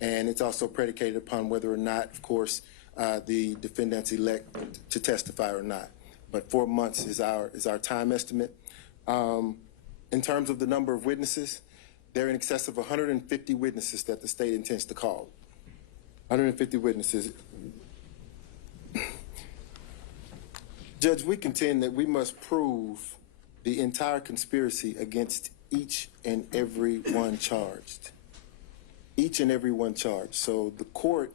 And it's also predicated upon whether or not, of course, the defendants elect to testify or not. But 4 months is our time estimate. In terms of the number of witnesses, there are in excess of 150 witnesses that the state intends to call. 150 witnesses. Judge, we contend that we must prove the entire conspiracy against each and every one charged. Each and every one charged. So the court,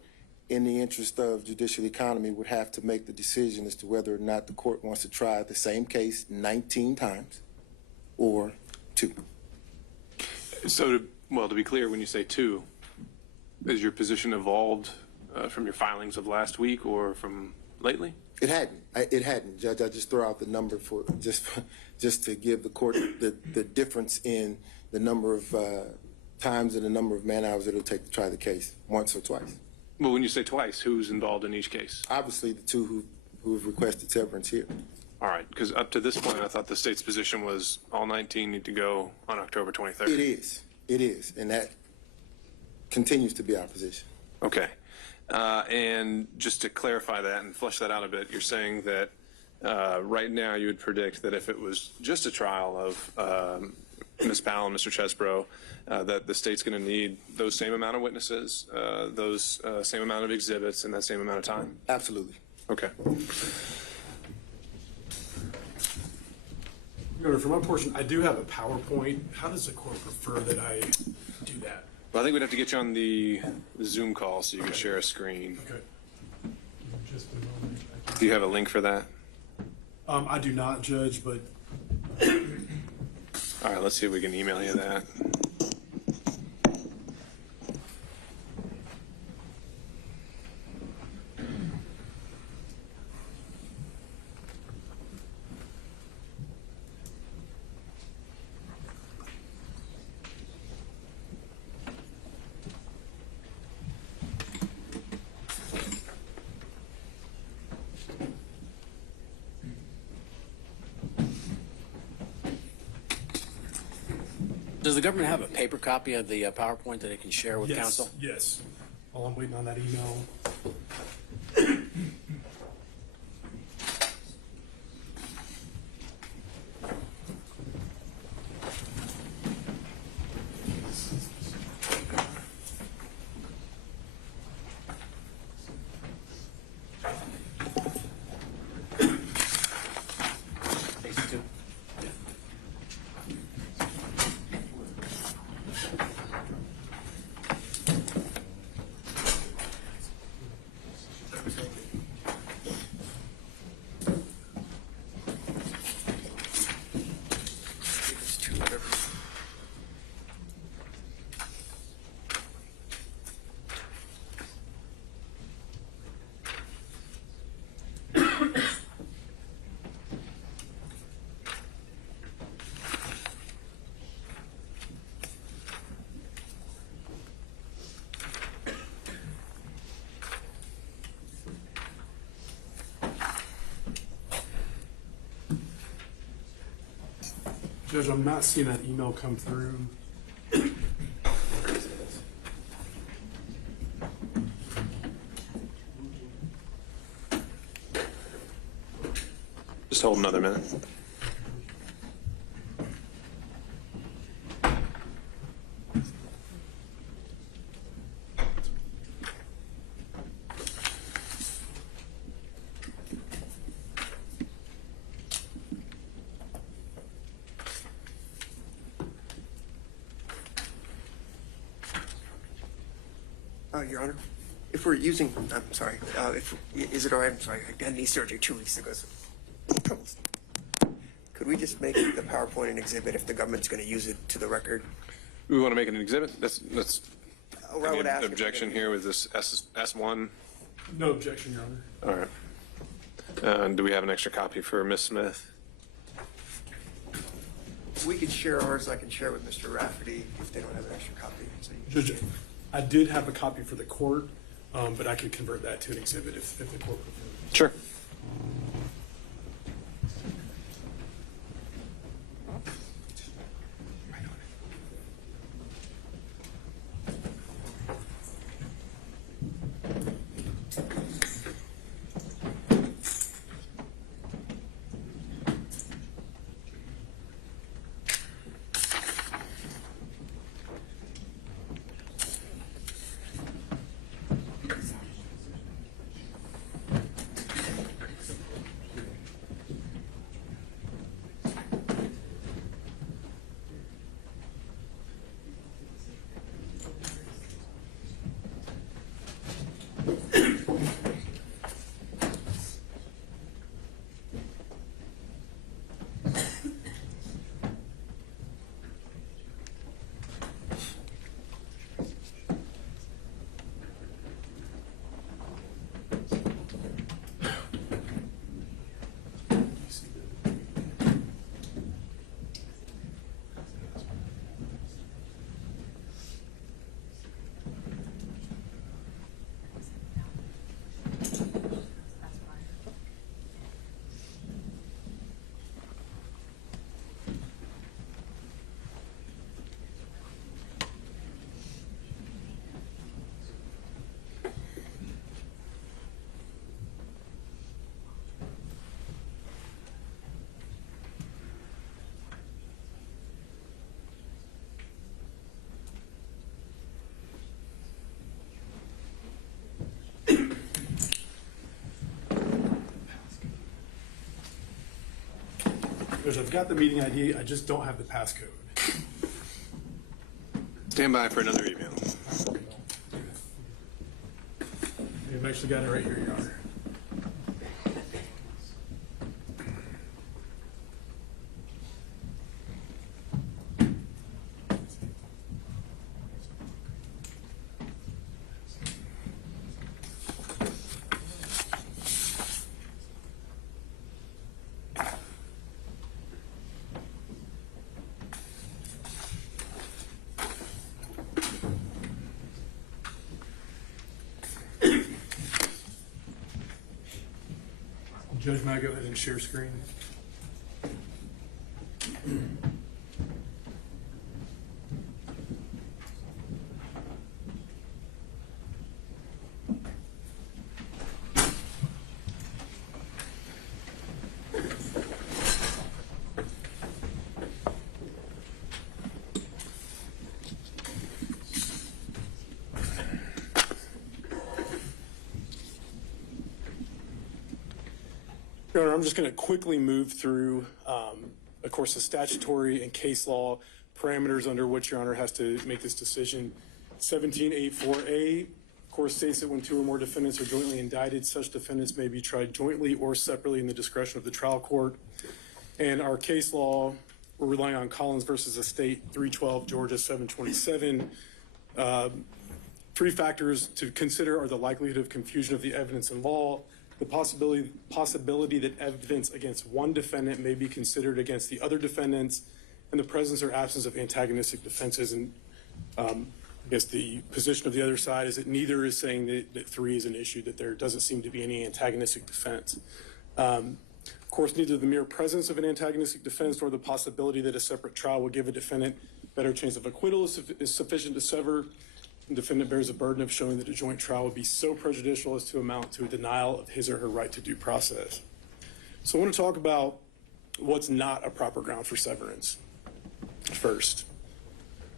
in the interest of judicial economy, would have to make the decision as to whether or not the court wants to try the same case 19 times or 2. So, to be clear, when you say 2, has your position evolved from your filings of last week or from lately? It hadn't. It hadn't, Judge. I just throw out the number for just to give the court the difference in the number of times and the number of man hours it'll take to try the case, once or twice. Well, when you say twice, who's involved in each case? Obviously, the 2 who have requested severance here. All right, because up to this point, I thought the state's position was all 19 need to go on October 23rd. It is, and that continues to be our position. Okay. And just to clarify that and flesh that out a bit, you're saying that right now you would predict that if it was just a trial of Ms. Powell and Mr. Chesboro, that the state's going to need those same amount of witnesses, those same amount of exhibits, and that same amount of time? Absolutely. Okay. Your Honor, for my portion, I do have a PowerPoint. How does the court prefer that I do that? Well, I think we'd have to get you on the Zoom call so you can share a screen. Okay. Just a moment. Do you have a link for that? I do not, Judge, but All right, let's see if we can email you that. Does the government have a paper copy of the PowerPoint that it can share with counsel? Yes. While I'm waiting on that email. Judge, I'm not seeing that email come through. Just hold another minute. Your Honor, if we're using, I'm sorry, is it all right? I'm sorry, I had knee surgery 2 weeks ago. So could we just make the PowerPoint an exhibit if the government's going to use it to the record? We want to make it an exhibit? That's I would ask objection here with this S1? No objection, Your Honor. All right. Do we have an extra copy for Ms. Smith? We could share ours. I can share with Mr. Rafferty if they don't have an extra copy. So Judge, I did have a copy for the court, but I could convert that to an exhibit if the court prefers. Sure. I've got the meeting ID, I just don't have the passcode. Stand by for another email. I've actually got it right here, Your Honor. Judge, may I go ahead and share screen? Your Honor, I'm just going to quickly move through, of course, the statutory and case law parameters under which Your Honor has to make this decision. 1784A, of course, states that when two or more defendants are jointly indicted, such defendants may be tried jointly or separately in the discretion of the trial court. And our case law, we're relying on Collins versus the State, 312 Georgia 727. Three factors to consider are the likelihood of confusion of the evidence in law, the possibility that evidence against one defendant may be considered against the other defendants, and the presence or absence of antagonistic defenses. And I guess the position of the other side is that neither is saying that three is an issue, that there doesn't seem to be any antagonistic defense. Of course, neither the mere presence of an antagonistic defense nor the possibility that a separate trial will give a defendant better chance of acquittal is sufficient to sever. The defendant bears a burden of showing that a joint trial would be so prejudicial as to amount to a denial of his or her right to due process. So I want to talk about what's not a proper ground for severance first.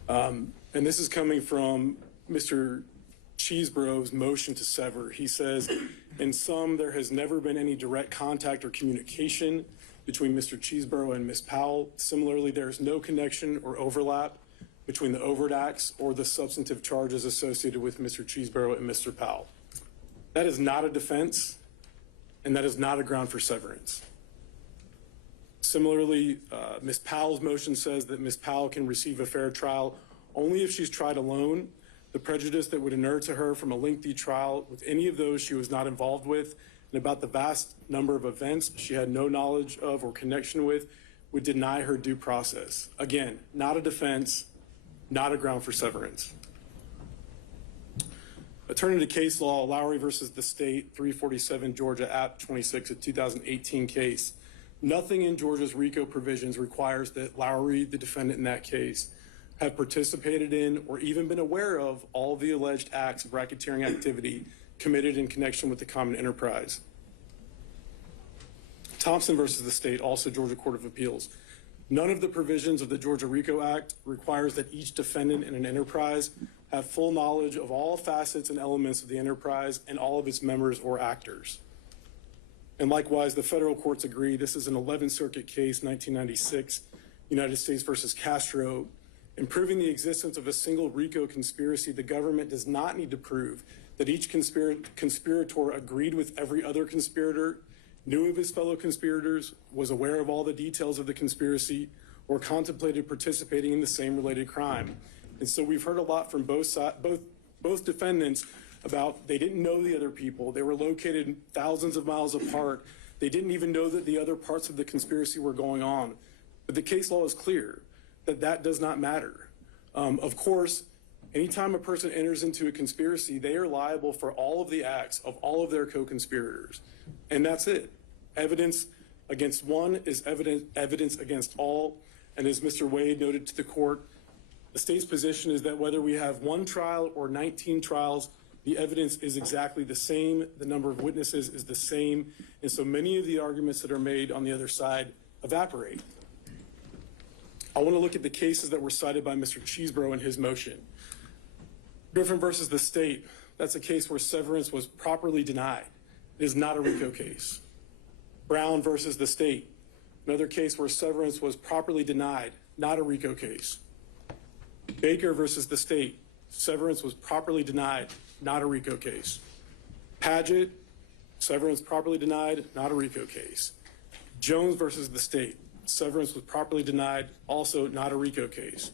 And this is coming from Mr. Chesboro's motion to sever. He says, in sum, there has never been any direct contact or communication between Mr. Chesboro and Ms. Powell. Similarly, there is no connection or overlap between the overt acts or the substantive charges associated with Mr. Chesboro and Mr. Powell. That is not a defense, and that is not a ground for severance. Similarly, Ms. Powell's motion says that Ms. Powell can receive a fair trial only if she's tried alone. The prejudice that would inure to her from a lengthy trial with any of those she was not involved with, and about the vast number of events she had no knowledge of or connection with, would deny her due process. Again, not a defense, not a ground for severance. Turning to case law, Lowry versus the State, 347 Georgia App 26, a 2018 case. Nothing in Georgia's RICO provisions requires that Lowry, the defendant in that case, have participated in or even been aware of all the alleged acts of racketeering activity committed in connection with the common enterprise. Thompson versus the State, also Georgia Court of Appeals. None of the provisions of the Georgia RICO Act requires that each defendant in an enterprise have full knowledge of all facets and elements of the enterprise and all of its members or actors. And likewise, the federal courts agree. This is an 11th Circuit case, 1996, United States versus Castro. In proving the existence of a single RICO conspiracy, the government does not need to prove that each conspirator agreed with every other conspirator, knew of his fellow conspirators, was aware of all the details of the conspiracy, or contemplated participating in the same related crime. And so we've heard a lot from both defendants about they didn't know the other people. They were located thousands of miles apart. They didn't even know that the other parts of the conspiracy were going on. But the case law is clear that that does not matter. Of course, anytime a person enters into a conspiracy, they are liable for all of the acts of all of their co-conspirators. And that's it. Evidence against one is evidence against all. And as Mr. Wade noted to the court, the state's position is that whether we have one trial or 19 trials, the evidence is exactly the same. The number of witnesses is the same. And so many of the arguments that are made on the other side evaporate. I want to look at the cases that were cited by Mr. Chesboro in his motion. Griffin versus the State, that's a case where severance was properly denied. It is not a RICO case. Brown versus the State, another case where severance was properly denied, not a RICO case. Baker versus the state, severance was properly denied, not a RICO case. Padgett, severance properly denied, not a RICO case. Jones versus the state, severance was properly denied, also not a RICO case.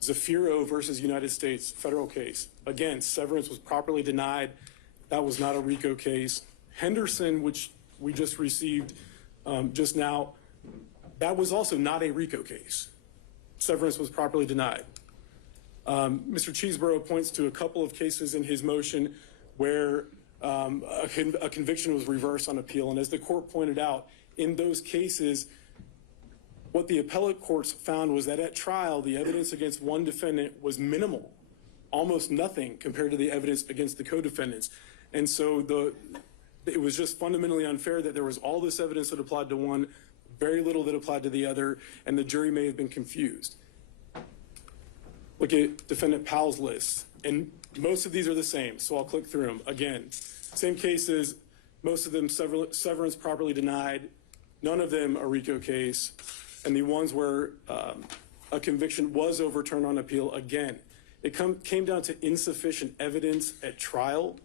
Zafiro versus United States, federal case. Again, severance was properly denied. That was not a RICO case. Henderson, which we just received just now, that was also not a RICO case. Severance was properly denied. Mr. Chesboro points to a couple of cases in his motion where a conviction was reversed on appeal. And as the court pointed out, in those cases, what the appellate courts found was that at trial, the evidence against one defendant was minimal, almost nothing compared to the evidence against the co-defendants. And so it was just fundamentally unfair that there was all this evidence that applied to one, very little that applied to the other, and the jury may have been confused. Look at Defendant Powell's list, and most of these are the same, so I'll click through them. Again, same cases, most of them severance properly denied, none of them a RICO case, and the ones where a conviction was overturned on appeal, again, it came down to insufficient evidence at trial.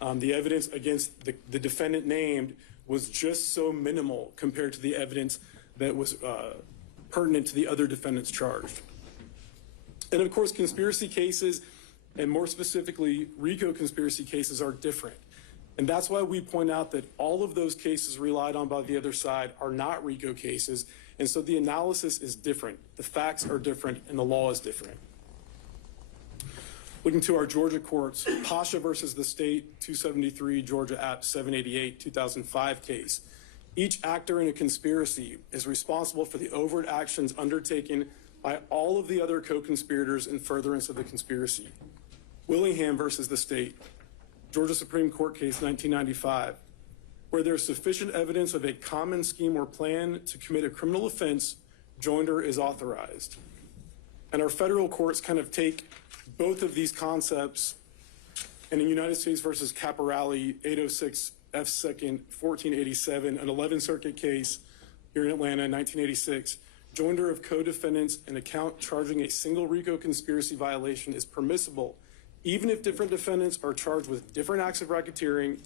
The evidence against the defendant named was just so minimal compared to the evidence that was pertinent to the other defendants charged. And of course, conspiracy cases, and more specifically, RICO conspiracy cases, are different. And that's why we point out that all of those cases relied on by the other side are not RICO cases. And so the analysis is different. The facts are different, and the law is different. Looking to our Georgia courts, Pasha versus the state, 273, Georgia App 788, 2005 case. Each actor in a conspiracy is responsible for the overt actions undertaken by all of the other co-conspirators in furtherance of the conspiracy. Willingham versus the state, Georgia Supreme Court case 1995, where there's sufficient evidence of a common scheme or plan to commit a criminal offense, joinder is authorized. And our federal courts kind of take both of these concepts, and in United States versus Caporale, 806 F. 2nd, 1487, an 11th Circuit case here in Atlanta in 1986, joinder of co-defendants in a count charging a single RICO conspiracy violation is permissible, even if different defendants are charged with different acts of racketeering,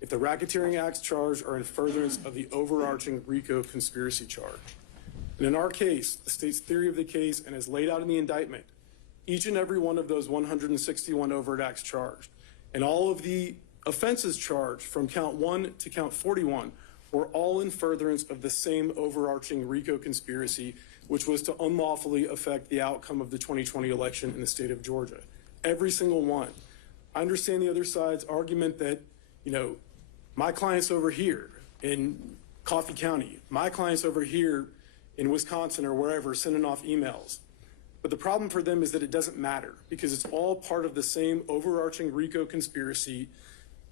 if the racketeering acts charged are in furtherance of the overarching RICO conspiracy charge. And in our case, the state's theory of the case, and as laid out in the indictment, each and every one of those 161 overt acts charged, and all of the offenses charged from count 1 to count 41 were all in furtherance of the same overarching RICO conspiracy, which was to unlawfully affect the outcome of the 2020 election in the state of Georgia. Every single one. I understand the other side's argument that, my client's over here in Coffee County, my client's over here in Wisconsin or wherever sending off emails. But the problem for them is that it doesn't matter because it's all part of the same overarching RICO conspiracy.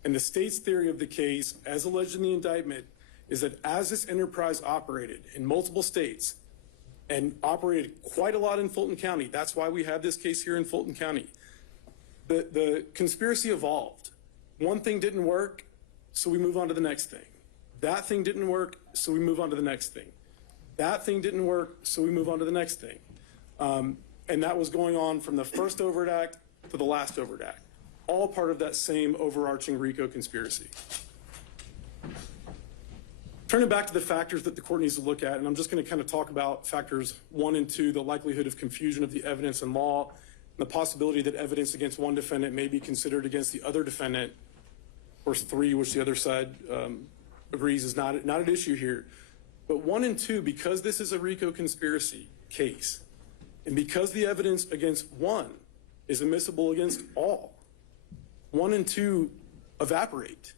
And the state's theory of the case, as alleged in the indictment, is that as this enterprise operated in multiple states and operated quite a lot in Fulton County, that's why we have this case here in Fulton County, the conspiracy evolved. One thing didn't work, so we move on to the next thing. That thing didn't work, so we move on to the next thing. That thing didn't work, so we move on to the next thing. And that was going on from the first overt act to the last overt act, all part of that same overarching RICO conspiracy. Turning back to the factors that the court needs to look at, and I'm just going to kind of talk about factors 1 and 2, the likelihood of confusion of the evidence in law, and the possibility that evidence against one defendant may be considered against the other defendant. Of course, 3, which the other side agrees is not an issue here. But 1 and 2, because this is a RICO conspiracy case, and because the evidence against one is admissible against all, 1 and 2 evaporate.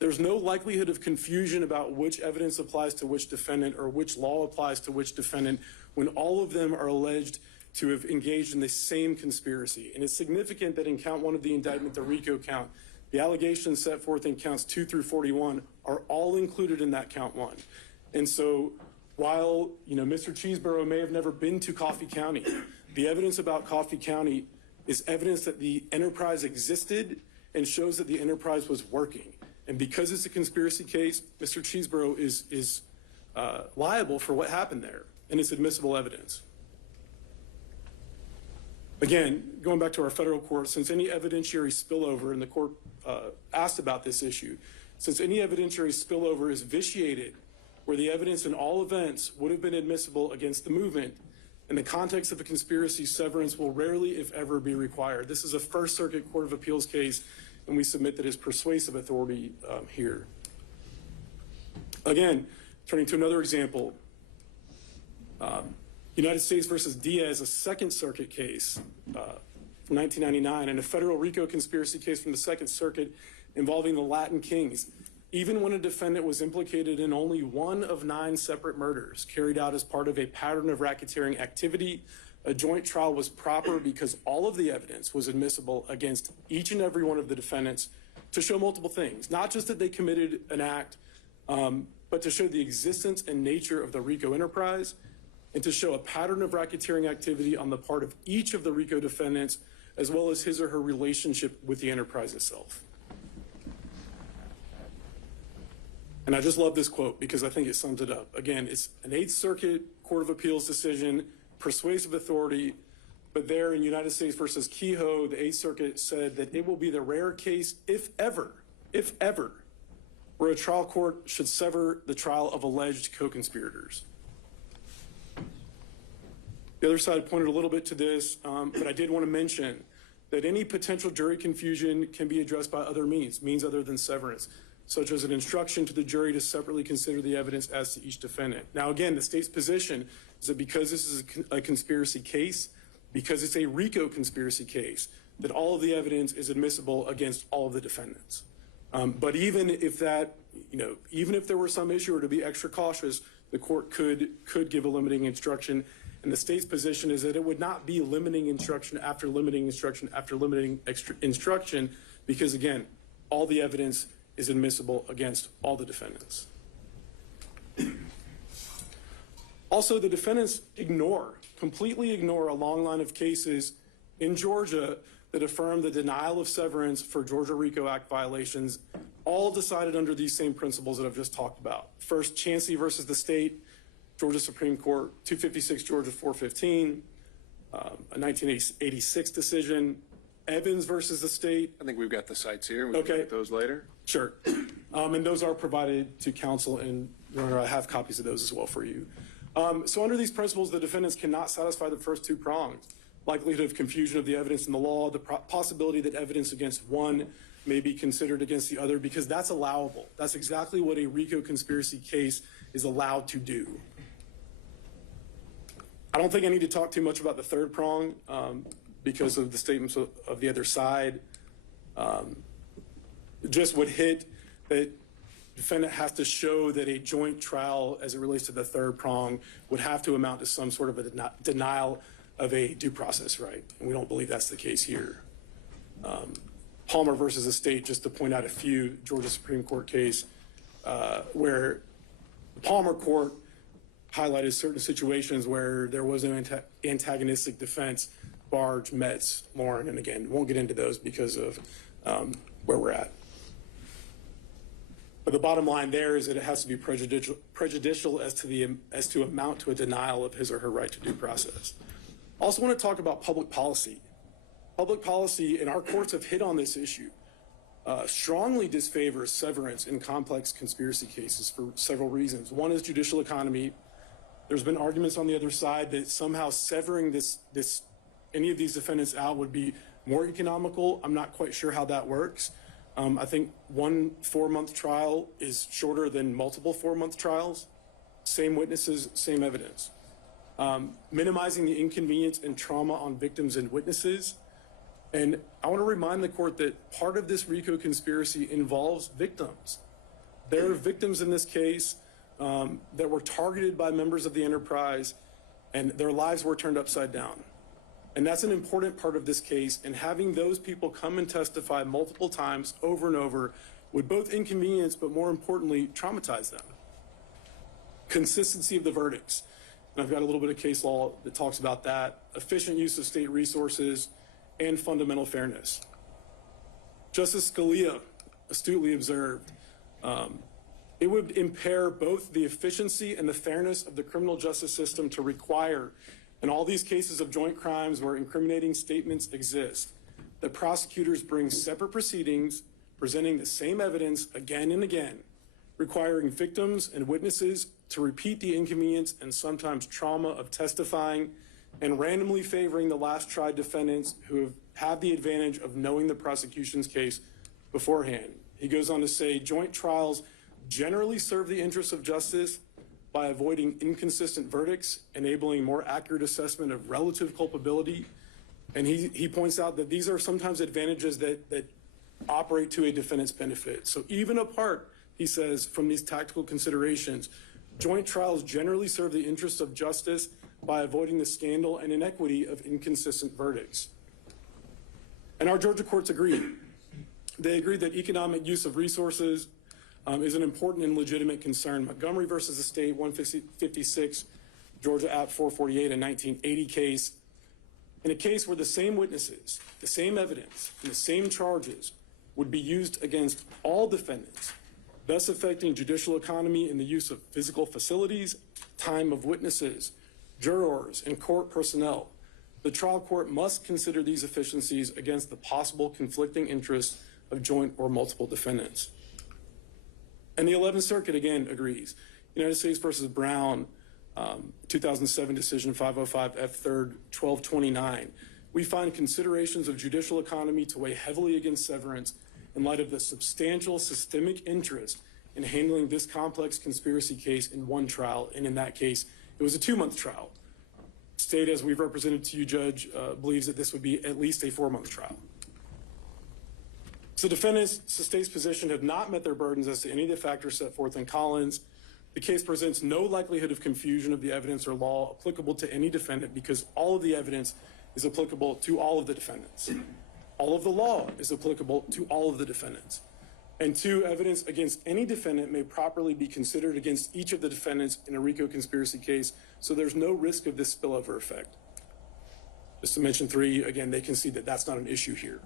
There's no likelihood of confusion about which evidence applies to which defendant or which law applies to which defendant when all of them are alleged to have engaged in the same conspiracy. And it's significant that in count 1 of the indictment, the RICO count, the allegations set forth in counts 2 through 41 are all included in that count 1. And so while, Mr. Chesboro may have never been to Coffee County, the evidence about Coffee County is evidence that the enterprise existed and shows that the enterprise was working. And because it's a conspiracy case, Mr. Chesboro is liable for what happened there, and it's admissible evidence. Again, going back to our federal court, since any evidentiary spillover, and the court asked about this issue, since any evidentiary spillover is vitiated where the evidence in all events would have been admissible against the movement, in the context of a conspiracy, severance will rarely, if ever, be required. This is a First Circuit Court of Appeals case, and we submit that is persuasive authority here. Again, turning to another example, United States versus Diaz, a Second Circuit case from 1999, and a federal RICO conspiracy case from the Second Circuit involving the Latin Kings. Even when a defendant was implicated in only one of 9 separate murders carried out as part of a pattern of racketeering activity, a joint trial was proper because all of the evidence was admissible against each and every one of the defendants to show multiple things, not just that they committed an act, but to show the existence and nature of the RICO enterprise, and to show a pattern of racketeering activity on the part of each of the RICO defendants, as well as his or her relationship with the enterprise itself. And I just love this quote because I think it sums it up. Again, it's an 8th Circuit Court of Appeals decision, persuasive authority, but there in United States versus Kehoe, the 8th Circuit said that it will be the rare case, if ever, where a trial court should sever the trial of alleged co-conspirators. The other side pointed a little bit to this, but I did want to mention that any potential jury confusion can be addressed by other means other than severance, such as an instruction to the jury to separately consider the evidence as to each defendant. Now, again, the state's position is that because this is a conspiracy case, because it's a RICO conspiracy case, that all of the evidence is admissible against all of the defendants. But even if that, even if there were some issue, or to be extra cautious, the court could give a limiting instruction. And the state's position is that it would not be limiting instruction after limiting instruction after limiting instruction, because again, all the evidence is admissible against all the defendants. Also, the defendants completely ignore a long line of cases in Georgia that affirm the denial of severance for Georgia RICO Act violations, all decided under these same principles that I've just talked about. First, Chancey versus the state, Georgia Supreme Court, 256 Georgia 415, a 1986 decision. Evans versus the state. I think we've got the sites here. We can Okay. look at those later. Sure. And those are provided to counsel, and I have copies of those as well for you. So under these principles, the defendants cannot satisfy the first 2 prongs. Likelihood of confusion of the evidence in the law, the possibility that evidence against one may be considered against the other, because that's allowable. That's exactly what a RICO conspiracy case is allowed to do. I don't think I need to talk too much about the 3rd prong because of the statements of the other side. Just would hit that defendant has to show that a joint trial as it relates to the 3rd prong would have to amount to some sort of a denial of a due process right. And we don't believe that's the case here. Palmer versus the state, just to point out a few, Georgia Supreme Court case where the Palmer court highlighted certain situations where there was an antagonistic defense, Barge, Metz, Lauren, and again, won't get into those because of where we're at. But the bottom line there is that it has to be prejudicial as to amount to a denial of his or her right to due process. Also want to talk about public policy. Public policy, and our courts have hit on this issue, strongly disfavors severance in complex conspiracy cases for several reasons. One is judicial economy. There's been arguments on the other side that somehow severing any of these defendants out would be more economical. I'm not quite sure how that works. I think one 4-month trial is shorter than multiple 4-month trials. Same witnesses, same evidence. Minimizing the inconvenience and trauma on victims and witnesses. And I want to remind the court that part of this RICO conspiracy involves victims. There are victims in this case that were targeted by members of the enterprise, and their lives were turned upside down. And that's an important part of this case, and having those people come and testify multiple times over and over would both inconvenience, but more importantly, traumatize them. Consistency of the verdicts. And I've got a little bit of case law that talks about that. Efficient use of state resources and fundamental fairness. Justice Scalia astutely observed, It would impair both the efficiency and the fairness of the criminal justice system to require, in all these cases of joint crimes where incriminating statements exist, that prosecutors bring separate proceedings presenting the same evidence again and again, requiring victims and witnesses to repeat the inconvenience and sometimes trauma of testifying, and randomly favoring the last tried defendants who have the advantage of knowing the prosecution's case beforehand. He goes on to say, joint trials generally serve the interests of justice by avoiding inconsistent verdicts, enabling more accurate assessment of relative culpability. And he points out that these are sometimes advantages that operate to a defendant's benefit. So even apart, he says, from these tactical considerations, joint trials generally serve the interests of justice by avoiding the scandal and inequity of inconsistent verdicts. And our Georgia courts agree. They agree that economic use of resources is an important and legitimate concern. Montgomery versus the state, 156, Georgia App 448, a 1980 case. In a case where the same witnesses, the same evidence, and the same charges would be used against all defendants, thus affecting judicial economy in the use of physical facilities, time of witnesses, jurors, and court personnel, the trial court must consider these efficiencies against the possible conflicting interests of joint or multiple defendants. And the 11th Circuit, again, agrees. United States versus Brown, 2007 decision 505 F3rd 1229. We find considerations of judicial economy to weigh heavily against severance in light of the substantial systemic interest in handling this complex conspiracy case in one trial. And in that case, it was a 2-month trial. State, as we've represented to you, Judge, believes that this would be at least a 4-month trial. So defendants, the state's position, have not met their burdens as to any of the factors set forth in Collins. The case presents no likelihood of confusion of the evidence or law applicable to any defendant because all of the evidence is applicable to all of the defendants. All of the law is applicable to all of the defendants. And 2, evidence against any defendant may properly be considered against each of the defendants in a RICO conspiracy case, so there's no risk of this spillover effect. Just to mention 3, again, they concede that that's not an issue here.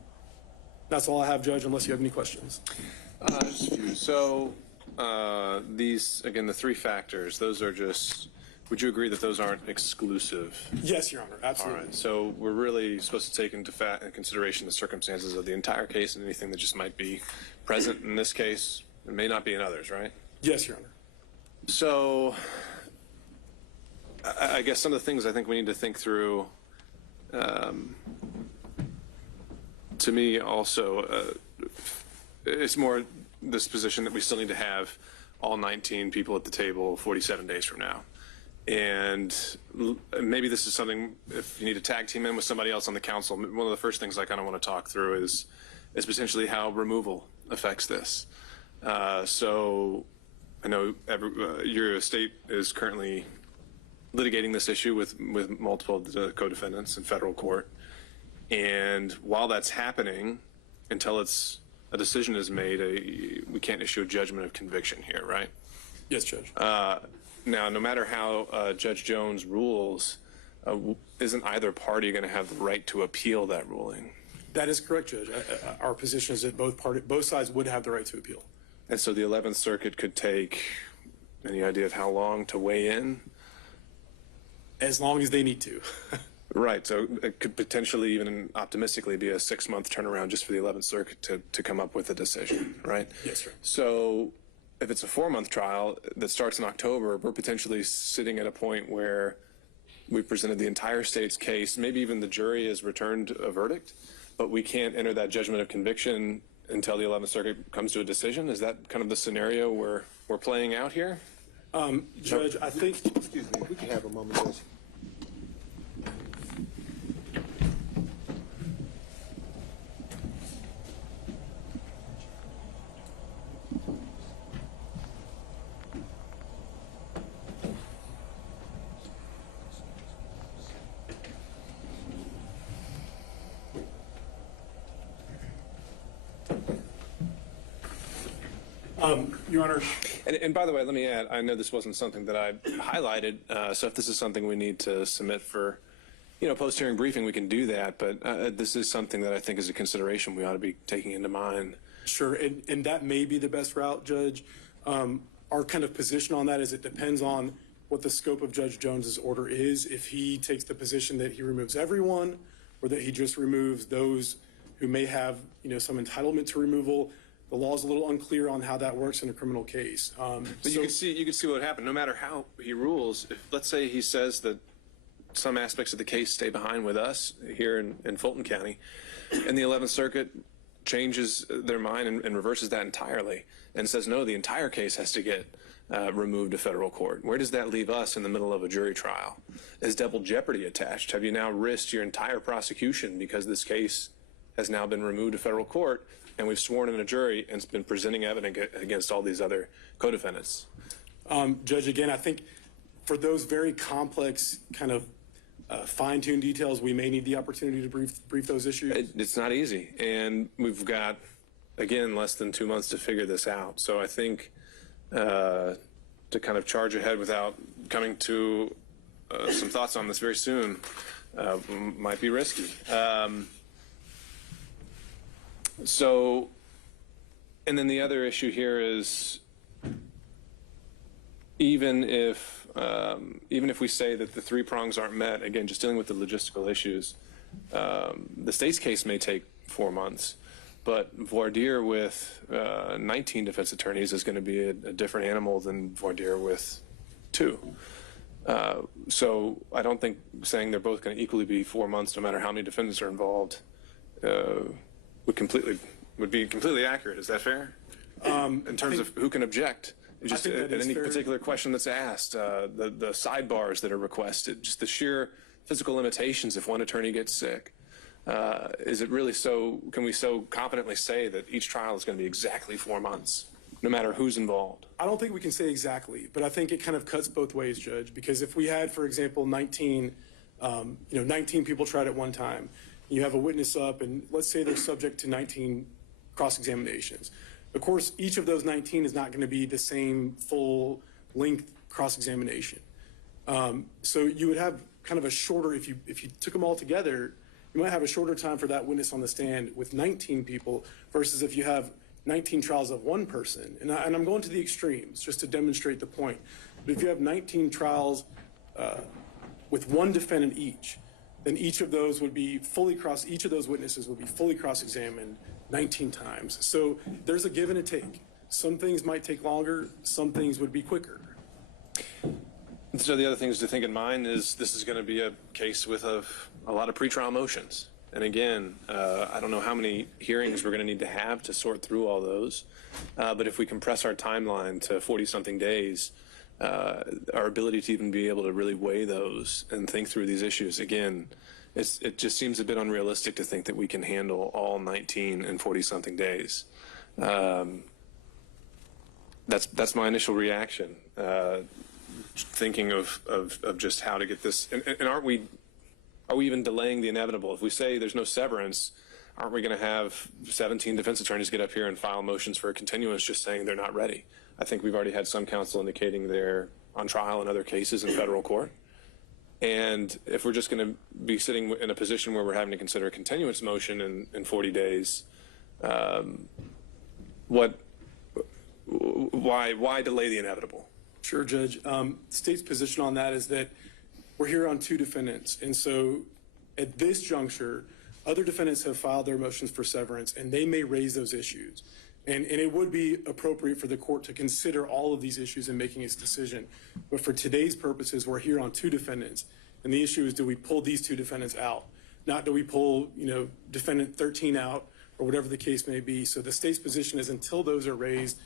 That's all I have, Judge, unless you have any questions. Just a few. So these, again, the 3 factors, those are just, would you agree that those aren't exclusive? Yes, Your Honor, absolutely. All right. So we're really supposed to take into consideration the circumstances of the entire case and anything that just might be present in this case. It may not be in others, right? Yes, Your Honor. So I guess some of the things I think we need to think through, to me also, it's more this position that we still need to have all 19 people at the table 47 days from now. And maybe this is something, if you need to tag team in with somebody else on the council, one of the first things I kind of want to talk through is potentially how removal affects this. So I know your state is currently litigating this issue with multiple of the co-defendants in federal court. And while that's happening, until a decision is made, we can't issue a judgment of conviction here, right? Yes, Judge. Now, no matter how Judge Jones rules, isn't either party going to have the right to appeal that ruling? That is correct, Judge. Our position is that both sides would have the right to appeal. And so the 11th Circuit could take any idea of how long to weigh in? As long as they need to. Right. So it could potentially, even optimistically, be a 6-month turnaround just for the 11th Circuit to come up with a decision, right? Yes, sir. So if it's a 4-month trial that starts in October, we're potentially sitting at a point where we've presented the entire state's case, maybe even the jury has returned a verdict, but we can't enter that judgment of conviction until the 11th Circuit comes to a decision. Is that kind of the scenario we're playing out here? Judge, I think... Excuse me, we can have a moment, Judge. Your Honor. And by the way, let me add, I know this wasn't something that I highlighted, so if this is something we need to submit for, post-hearing briefing, we can do that, but this is something that I think is a consideration we ought to be taking into mind. Sure, and that may be the best route, Judge. Our kind of position on that is it depends on what the scope of Judge Jones's order is. If he takes the position that he removes everyone, or that he just removes those who may have, some entitlement to removal, the law is a little unclear on how that works in a criminal case. But you can see what would happen. No matter how he rules, if let's say he says that some aspects of the case stay behind with us here in Fulton County, and the 11th Circuit changes their mind and reverses that entirely and says, no, the entire case has to get removed to federal court. Where does that leave us in the middle of a jury trial? Is double jeopardy attached? Have you now risked your entire prosecution because this case has now been removed to federal court and we've sworn in a jury and it's been presenting evidence against all these other co-defendants? Judge, again, I think for those very complex kind of fine-tuned details, we may need the opportunity to brief those issues. It's not easy, and we've got, again, less than 2 months to figure this out. So I think to kind of charge ahead without coming to some thoughts on this very soon might be risky. And then the other issue here is even if we say that the three prongs aren't met, again, just dealing with the logistical issues, the state's case may take 4 months, but voir dire with 19 defense attorneys is going to be a different animal than voir dire with 2. So I don't think saying they're both going to equally be 4 months, no matter how many defendants are involved, would be completely accurate. Is that fair? In terms of who can object? Just at any particular question that's asked, the sidebars that are requested, just the sheer physical limitations if one attorney gets sick. Is it really so, can we so confidently say that each trial is going to be exactly 4 months, no matter who's involved? I don't think we can say exactly, but I think it kind of cuts both ways, Judge, because if we had, for example, 19 people tried at one time, you have a witness up, and let's say they're subject to 19 cross-examinations. Of course, each of those 19 is not going to be the same full-length cross-examination. So you would have kind of a shorter, if you took them all together, you might have a shorter time for that witness on the stand with 19 people versus if you have 19 trials of one person. And I'm going to the extremes just to demonstrate the point. But if you have 19 trials with one defendant each, then each of those witnesses would be fully cross-examined 19 times. So there's a give and a take. Some things might take longer, some things would be quicker. So the other things to think in mind is this is going to be a case with a lot of pretrial motions. And again, I don't know how many hearings we're going to need to have to sort through all those. But if we compress our timeline to 40-something days, our ability to even be able to really weigh those and think through these issues, again, it just seems a bit unrealistic to think that we can handle all 19 in 40-something days. That's my initial reaction, thinking of just how to get this. And are we even delaying the inevitable? If we say there's no severance, aren't we going to have 17 defense attorneys get up here and file motions for a continuance just saying they're not ready? I think we've already had some counsel indicating they're on trial in other cases in federal court. And if we're just going to be sitting in a position where we're having to consider a continuance motion in 40 days, why delay the inevitable? Sure, Judge. The state's position on that is that we're here on 2 defendants. And so at this juncture, other defendants have filed their motions for severance, and they may raise those issues. And it would be appropriate for the court to consider all of these issues in making its decision. But for today's purposes, we're here on 2 defendants. And the issue is, do we pull these 2 defendants out? Not do we pull, defendant 13 out or whatever the case may be. So the state's position is until those are raised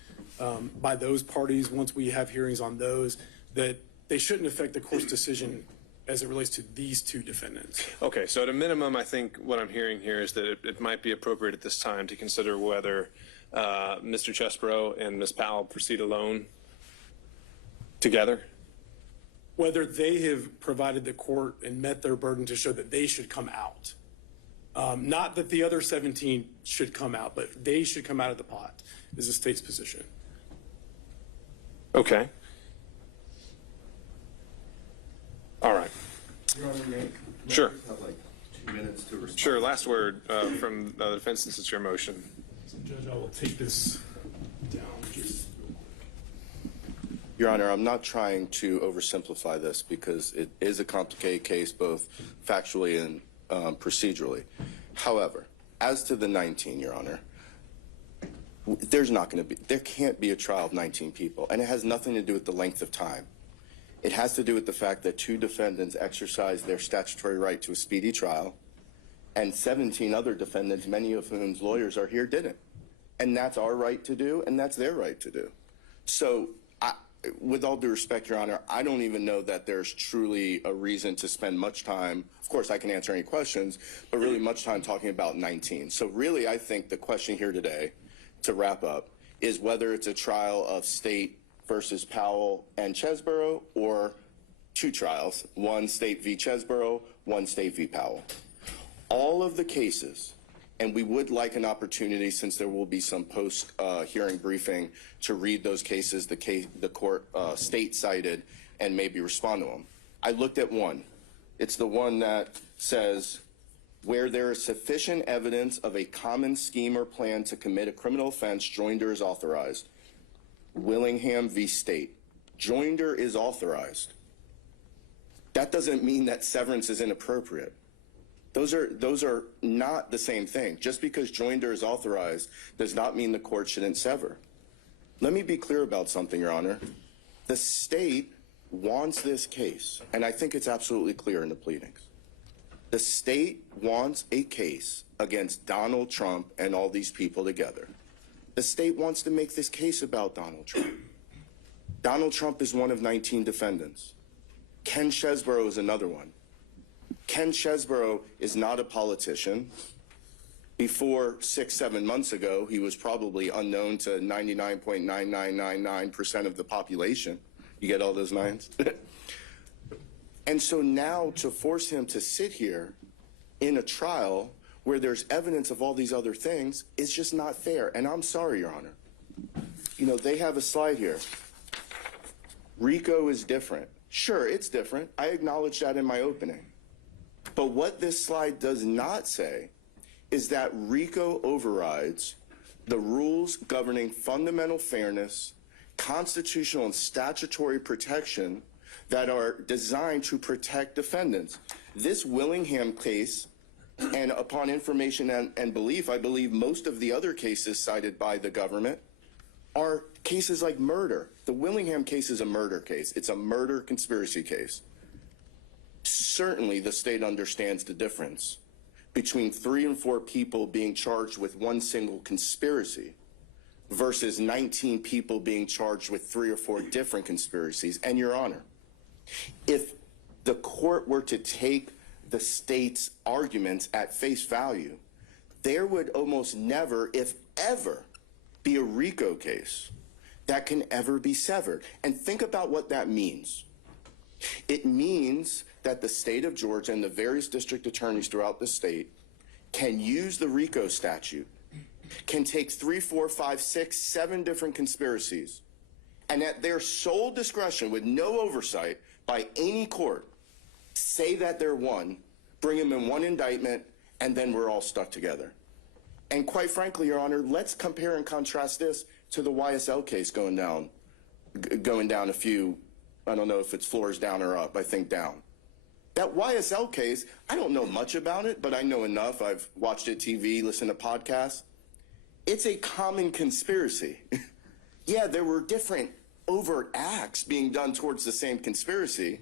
by those parties, once we have hearings on those, that they shouldn't affect the court's decision as it relates to these 2 defendants. Okay, so at a minimum, I think what I'm hearing here is that it might be appropriate at this time to consider whether Mr. Chesboro and Ms. Powell proceed alone together. Whether they have provided the court and met their burden to show that they should come out. Not that the other 17 should come out, but they should come out of the pot is the state's position. Okay. All right. Your Honor, may Sure. I have like 2 minutes to respond? Sure, last word from the defense since it's your motion. So, Judge, I will take this down just Your Honor, I'm not trying to oversimplify this because it is a complicated case, both factually and procedurally. However, as to the 19, Your Honor, there can't be a trial of 19 people, and it has nothing to do with the length of time. It has to do with the fact that 2 defendants exercised their statutory right to a speedy trial, and 17 other defendants, many of whom's lawyers are here, didn't. And that's our right to do, and that's their right to do. So, with all due respect, Your Honor, I don't even know that there's truly a reason to spend much time. Of course, I can answer any questions, but really much time talking about 19. So really, I think the question here today, to wrap up, is whether it's a trial of State versus Powell and Chesboro, or 2 trials, one State v. Chesboro, one State v. Powell. All of the cases, and we would like an opportunity, since there will be some post-hearing briefing, to read those cases the court State cited and maybe respond to them. I looked at one. It's the one that says, where there is sufficient evidence of a common scheme or plan to commit a criminal offense, joinder is authorized. Willingham v. State. Joinder is authorized. That doesn't mean that severance is inappropriate. Those are not the same thing. Just because joinder is authorized does not mean the court shouldn't sever. Let me be clear about something, Your Honor. The State wants this case, and I think it's absolutely clear in the pleadings. The State wants a case against Donald Trump and all these people together. The State wants to make this case about Donald Trump. Donald Trump is one of 19 defendants. Ken Chesboro is another one. Ken Chesboro is not a politician. Before 6-7 months ago, he was probably unknown to 99.9999% of the population. You get all those nines? And so now to force him to sit here in a trial where there's evidence of all these other things is just not fair. And I'm sorry, Your Honor. You know, they have a slide here. RICO is different. Sure, it's different. I acknowledge that in my opening. But what this slide does not say is that RICO overrides the rules governing fundamental fairness, constitutional and statutory protection that are designed to protect defendants. This Willingham case, and upon information and belief, I believe most of the other cases cited by the government are cases like murder. The Willingham case is a murder case. It's a murder conspiracy case. Certainly the State understands the difference between 3 and 4 people being charged with one single conspiracy versus 19 people being charged with 3 or 4 different conspiracies. And Your Honor, if the court were to take the State's arguments at face value, there would almost never, if ever, be a RICO case that can ever be severed. And think about what that means. It means that the state of Georgia and the various district attorneys throughout the state can use the RICO statute, can take 3, 4, 5, 6, 7 different conspiracies, and at their sole discretion, with no oversight by any court, say that they're one, bring them in one indictment, and then we're all stuck together. And quite frankly, Your Honor, let's compare and contrast this to the YSL case going down a few, I don't know if it's floors down or up, I think down. That YSL case, I don't know much about it, but I know enough. I've watched it TV, listened to podcasts. It's a common conspiracy. Yeah, there were different overt acts being done towards the same conspiracy,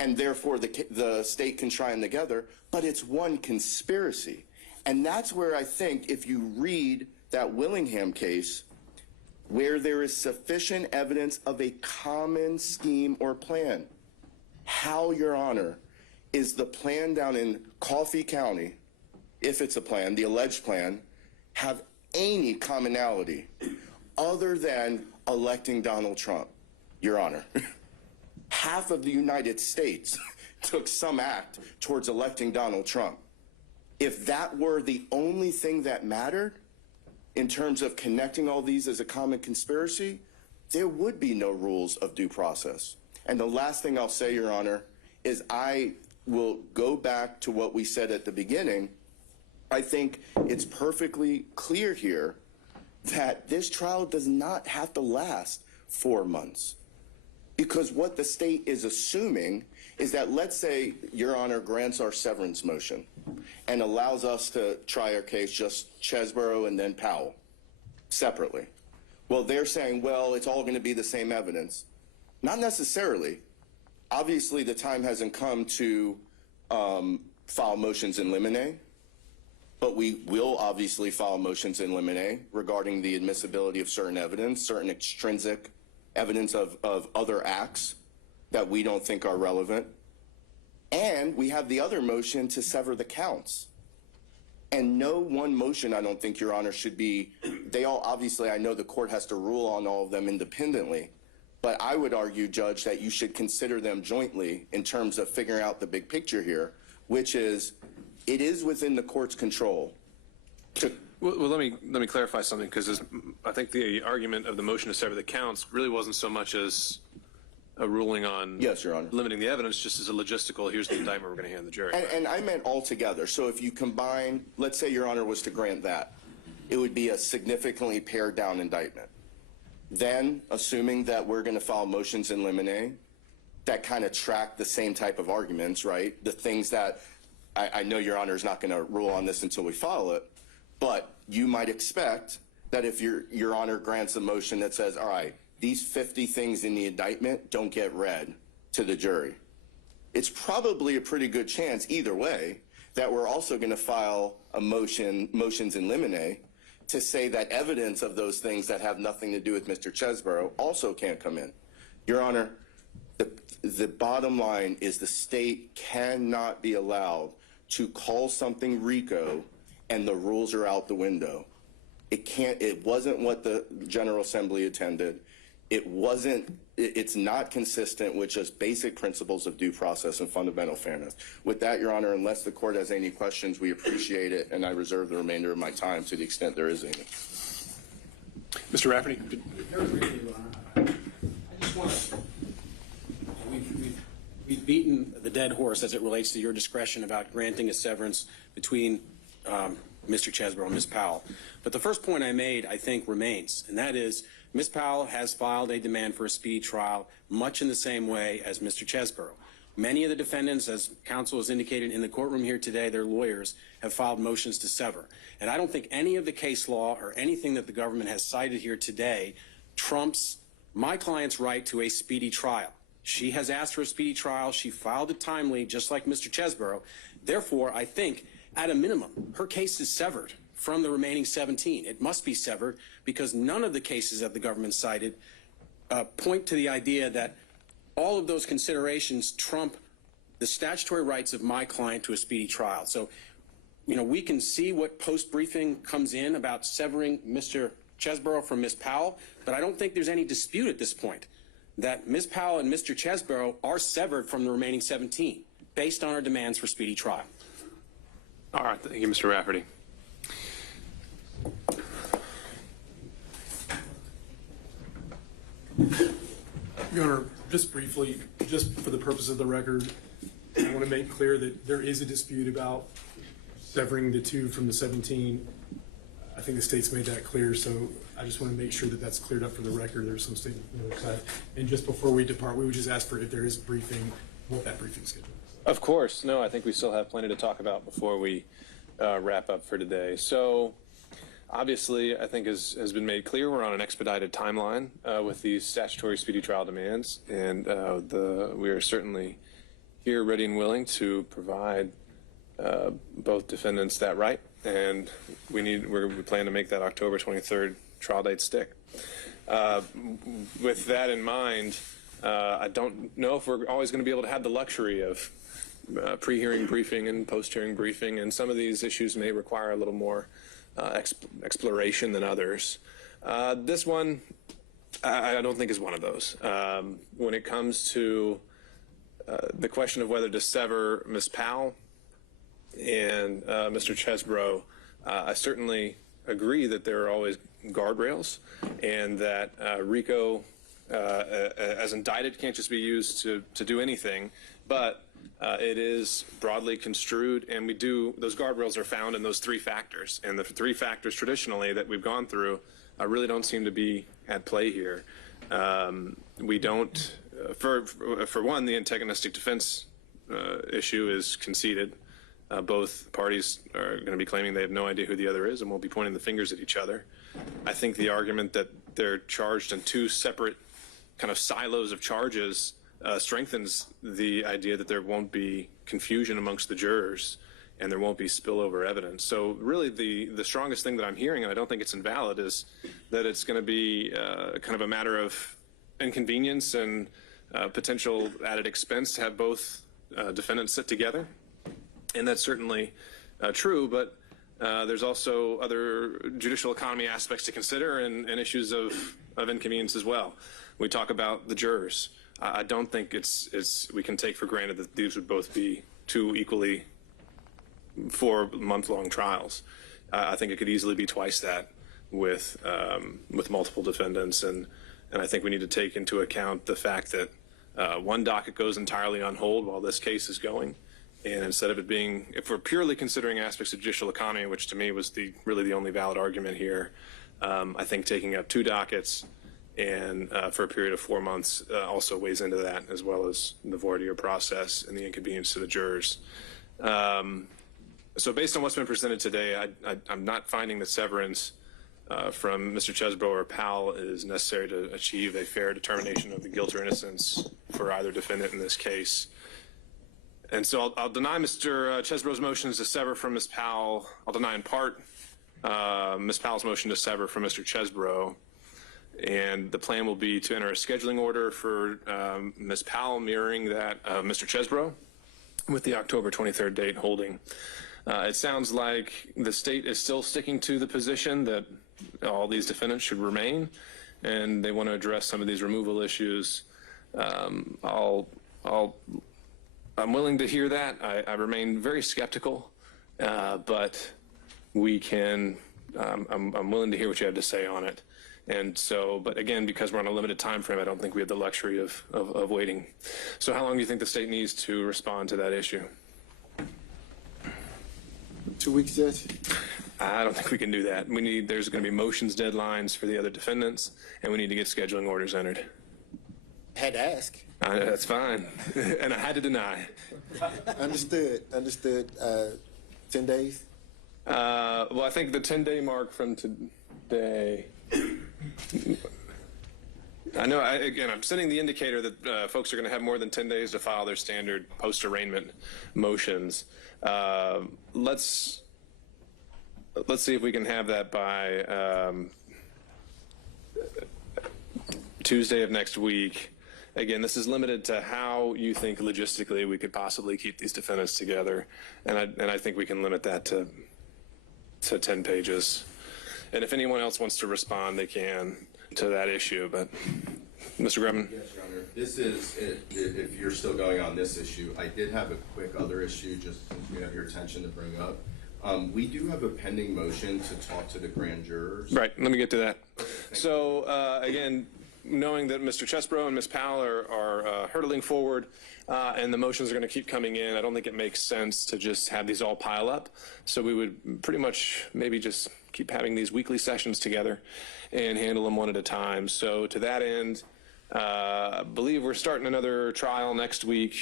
and therefore the state can try them together, but it's one conspiracy. And that's where I think if you read that Willingham case, where there is sufficient evidence of a common scheme or plan, how, Your Honor, is the plan down in Coffee County, if it's a plan, the alleged plan, have any commonality other than electing Donald Trump, Your Honor? Half of the United States took some act towards electing Donald Trump. If that were the only thing that mattered in terms of connecting all these as a common conspiracy, there would be no rules of due process. And the last thing I'll say, Your Honor, is I will go back to what we said at the beginning. I think it's perfectly clear here that this trial does not have to last 4 months. Because what the state is assuming is that, let's say Your Honor grants our severance motion and allows us to try our case just Chesboro and then Powell separately. Well, they're saying, well, it's all going to be the same evidence. Not necessarily. Obviously, the time hasn't come to file motions in limine, but we will obviously file motions in limine regarding the admissibility of certain evidence, certain extrinsic evidence of other acts that we don't think are relevant. And we have the other motion to sever the counts. And no one motion, I don't think, Your Honor, should be, they all, obviously, I know the court has to rule on all of them independently, but I would argue, Judge, that you should consider them jointly in terms of figuring out the big picture here, which is, it is within the court's control to. Well, let me clarify something, because I think the argument of the motion to sever the counts really wasn't so much as a ruling on Yes, Your Honor. limiting the evidence, just as a logistical, here's the indictment we're going to hand the jury. And I meant altogether. So if you combine, let's say Your Honor was to grant that, it would be a significantly pared down indictment. Then, assuming that we're going to file motions in limine that kind of track the same type of arguments, right? The things that I know Your Honor is not going to rule on this until we file it, but you might expect that if Your Honor grants a motion that says, all right, these 50 things in the indictment don't get read to the jury, it's probably a pretty good chance either way that we're also going to file a motions in limine to say that evidence of those things that have nothing to do with Mr. Chesboro also can't come in. Your Honor, the bottom line is the state cannot be allowed to call something RICO and the rules are out the window. It wasn't what the General Assembly intended. It's not consistent with just basic principles of due process and fundamental fairness. With that, Your Honor, unless the court has any questions, we appreciate it, and I reserve the remainder of my time to the extent there is any. Mr. Rafferty? Very briefly, Your Honor. I just want to, we've beaten the dead horse as it relates to your discretion about granting a severance between Mr. Chesboro and Ms. Powell. But the first point I made, I think, remains, and that is Ms. Powell has filed a demand for a speedy trial much in the same way as Mr. Chesboro. Many of the defendants, as counsel has indicated in the courtroom here today, their lawyers have filed motions to sever. And I don't think any of the case law or anything that the government has cited here today trumps my client's right to a speedy trial. She has asked for a speedy trial. She filed it timely, just like Mr. Chesboro. Therefore, I think, at a minimum, her case is severed from the remaining 17. It must be severed because none of the cases that the government cited point to the idea that all of those considerations trump the statutory rights of my client to a speedy trial. So, you know, we can see what post-briefing comes in about severing Mr. Chesboro from Ms. Powell, but I don't think there's any dispute at this point that Ms. Powell and Mr. Chesboro are severed from the remaining 17 based on our demands for speedy trial. All right. Thank you, Mr. Rafferty. Your Honor, just briefly, just for the purpose of the record, I want to make clear that there is a dispute about severing the 2 from the 17. I think the state's made that clear, so I just want to make sure that that's cleared up for the record. There's some statement from the other side. And just before we depart, we would just ask for, if there is briefing, what that briefing schedule is. Of course. No, I think we still have plenty to talk about before we wrap up for today. So, obviously, I think has been made clear, we're on an expedited timeline with these statutory speedy trial demands, and we are certainly here ready and willing to provide both defendants that right, and we plan to make that October 23rd trial date stick. With that in mind, I don't know if we're always going to be able to have the luxury of pre-hearing briefing and post-hearing briefing, and some of these issues may require a little more exploration than others. This one, I don't think is one of those. When it comes to the question of whether to sever Ms. Powell and Mr. Chesboro, I certainly agree that there are always guardrails, and that RICO, as indicted, can't just be used to do anything, but it is broadly construed, and those guardrails are found in those 3 factors. And the 3 factors traditionally that we've gone through really don't seem to be at play here. We don't for one, the antagonistic defense issue is conceded. Both parties are going to be claiming they have no idea who the other is and will be pointing the fingers at each other. I think the argument that they're charged in two separate kind of silos of charges strengthens the idea that there won't be confusion amongst the jurors and there won't be spillover evidence. So really the strongest thing that I'm hearing, and I don't think it's invalid, is that it's going to be kind of a matter of inconvenience and potential added expense to have both defendants sit together. And that's certainly true, but there's also other judicial economy aspects to consider and issues of inconvenience as well. We talk about the jurors. I don't think we can take for granted that these would both be two equally 4-month-long trials. I think it could easily be twice that with multiple defendants, and I think we need to take into account the fact that one docket goes entirely on hold while this case is going. And instead of it being, if we're purely considering aspects of judicial economy, which to me was really the only valid argument here, I think taking up 2 dockets and for a period of 4 months also weighs into that, as well as the voir dire process and the inconvenience to the jurors. So based on what's been presented today, I'm not finding that severance from Mr. Chesbro or Powell is necessary to achieve a fair determination of the guilt or innocence for either defendant in this case. And so I'll deny Mr. Chesbro's motions to sever from Ms. Powell. I'll deny in part Ms. Powell's motion to sever from Mr. Chesbro. And the plan will be to enter a scheduling order for Ms. Powell mirroring that of Mr. Chesbro with the October 23rd date holding. It sounds like the state is still sticking to the position that all these defendants should remain, and they want to address some of these removal issues. I'm willing to hear that. I remain very skeptical, but we can. I'm willing to hear what you have to say on it. And so, but again, because we're on a limited time frame, I don't think we have the luxury of waiting. So, how long do you think the state needs to respond to that issue? 2 weeks, Judge? I don't think we can do that. There's going to be motions deadlines for the other defendants, and we need to get scheduling orders entered. Had to ask. That's fine. And I had to deny. Understood. 10 days? Well, I think the 10-day mark from today. I know, again, I'm setting the indicator that folks are going to have more than 10 days to file their standard post-arraignment motions. Let's see if we can have that by Tuesday of next week. Again, this is limited to how you think logistically we could possibly keep these defendants together, and I think we can limit that to 10 pages. And if anyone else wants to respond, they can to that issue. But Mr. Grumman? Yes, Your Honor. This is, if you're still going on this issue, I did have a quick other issue just since we have your attention to bring up. We do have a pending motion to talk to the grand jurors. Right. Let me get to that. So, again, knowing that Mr. Chesbro and Ms. Powell are hurtling forward and the motions are going to keep coming in, I don't think it makes sense to just have these all pile up. So we would pretty much maybe just keep having these weekly sessions together and handle them one at a time. So to that end, I believe we're starting another trial next week.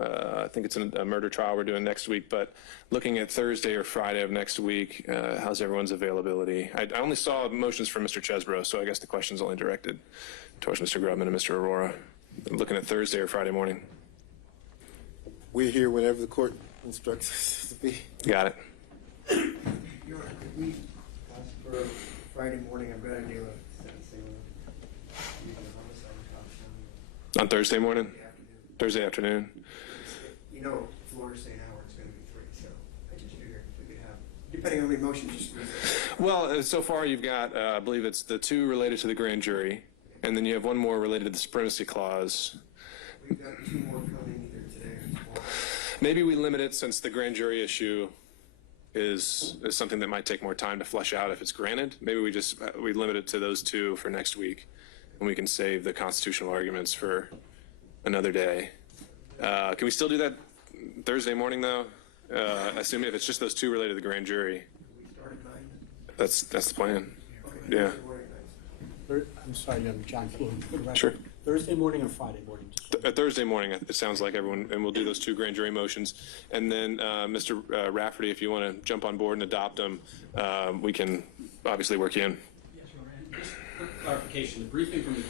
I think it's a murder trial we're doing next week, but looking at Thursday or Friday of next week, how's everyone's availability? I only saw motions from Mr. Chesbro, so I guess the question's only directed towards Mr. Grubman and Mr. Aurora. I'm looking at Thursday or Friday morning. We're here whenever the court instructs us to be. Got it. Your Honor, could we ask for Friday morning? I've got to do a sentencing On Thursday morning? afternoon. Thursday afternoon? You know, Florida's saying hour, it's going to be 3, so I just figured we could have, depending on how many motions, just Well, so far you've got, I believe it's the 2 related to the grand jury, and then you have 1 more related to the supremacy clause. we've got 2 more coming either today or tomorrow. Maybe we limit it, since the grand jury issue is something that might take more time to flesh out if it's granted. Maybe we limit it to those 2 for next week, and we can save the constitutional arguments for another day. Can we still do that Thursday morning, though? Assuming if it's just those 2 related to the grand jury. We start at 9. That's the plan. Okay. Yeah. Thursday morning at 9. I'm sorry, John Fulton. Sure. Thursday morning or Friday morning? Thursday morning, it sounds like everyone, and we'll do those two grand jury motions. And then, Mr. Rafferty, if you want to jump on board and adopt them, we can obviously work you in. Yes, Your Honor. And just quick clarification, the briefing from the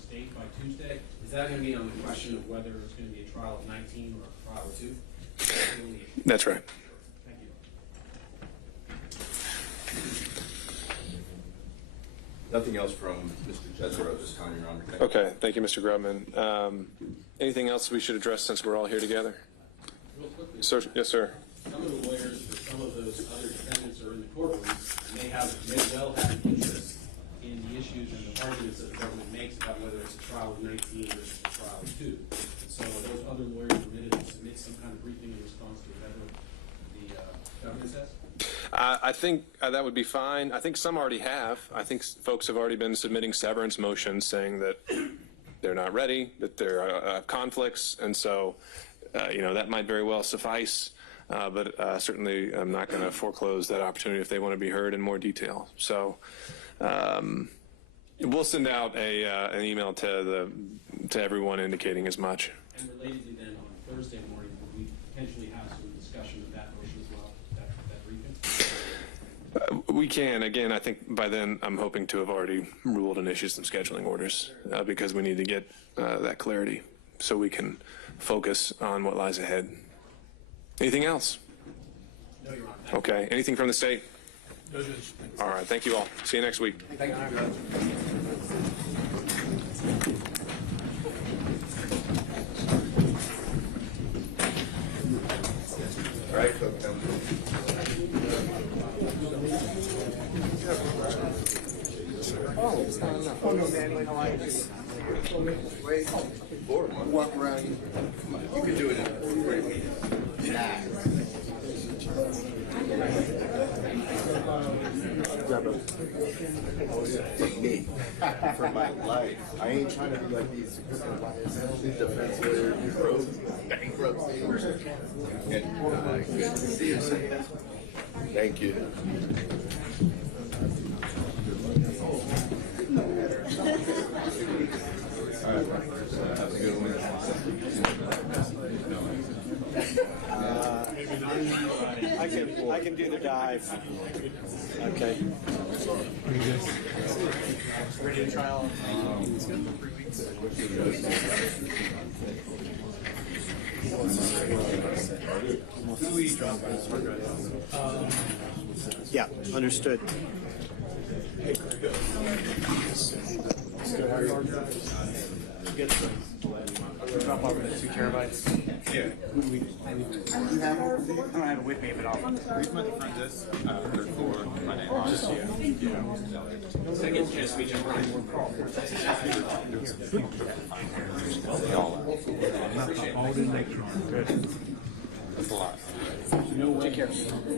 state by Tuesday, is that going to be on the question of whether it's going to be a trial of 19 or a trial of 2? That's right. Thank you. Nothing else from Mr. Chesboro this time, Your Honor. Thank you. Okay, thank you, Mr. Grubman. Anything else we should address since we're all here together? Real quickly. Sir, yes, sir. Some of the lawyers for some of those other defendants are in the courtroom may well have interest in the issues and the arguments that the government makes about whether it's a trial of 19 versus a trial of 2. And so are those other lawyers permitted to submit some kind of briefing in response to whatever the government says? I think that would be fine. I think some already have. I think folks have already been submitting severance motions saying that they're not ready, that there are conflicts, and so that might very well suffice. But certainly, I'm not going to foreclose that opportunity if they want to be heard in more detail. So we'll send out an email to everyone indicating as much. And relatedly, then on Thursday morning, will we potentially have some discussion of that motion as well? That briefing? We can. Again, I think by then I'm hoping to have already ruled and issued some scheduling orders because we need to get that clarity so we can focus on what lies ahead. Anything else? No, Your Honor. Okay. Anything from the state? No, Judge. All right. Thank you all. See you next week. Thank you, Your Honor. All right, folks. Walk around. You can do it in a great way. Me for my life. I ain't trying to be like these defense lawyers who wrote bankruptcy. And good to see you, sir. Thank you. All right, have a good one. I can do the dive. Okay. Ready to trial? Yeah, understood. Good. Drop off the 2 terabytes. Yeah. I don't have it with me, but I'll. Who's my front desk? Third floor. My name. Just Second chance to meet you, Brian. Good. That's a lot. Take care.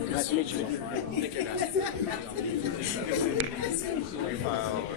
Nice to meet you. Take care, guys. We file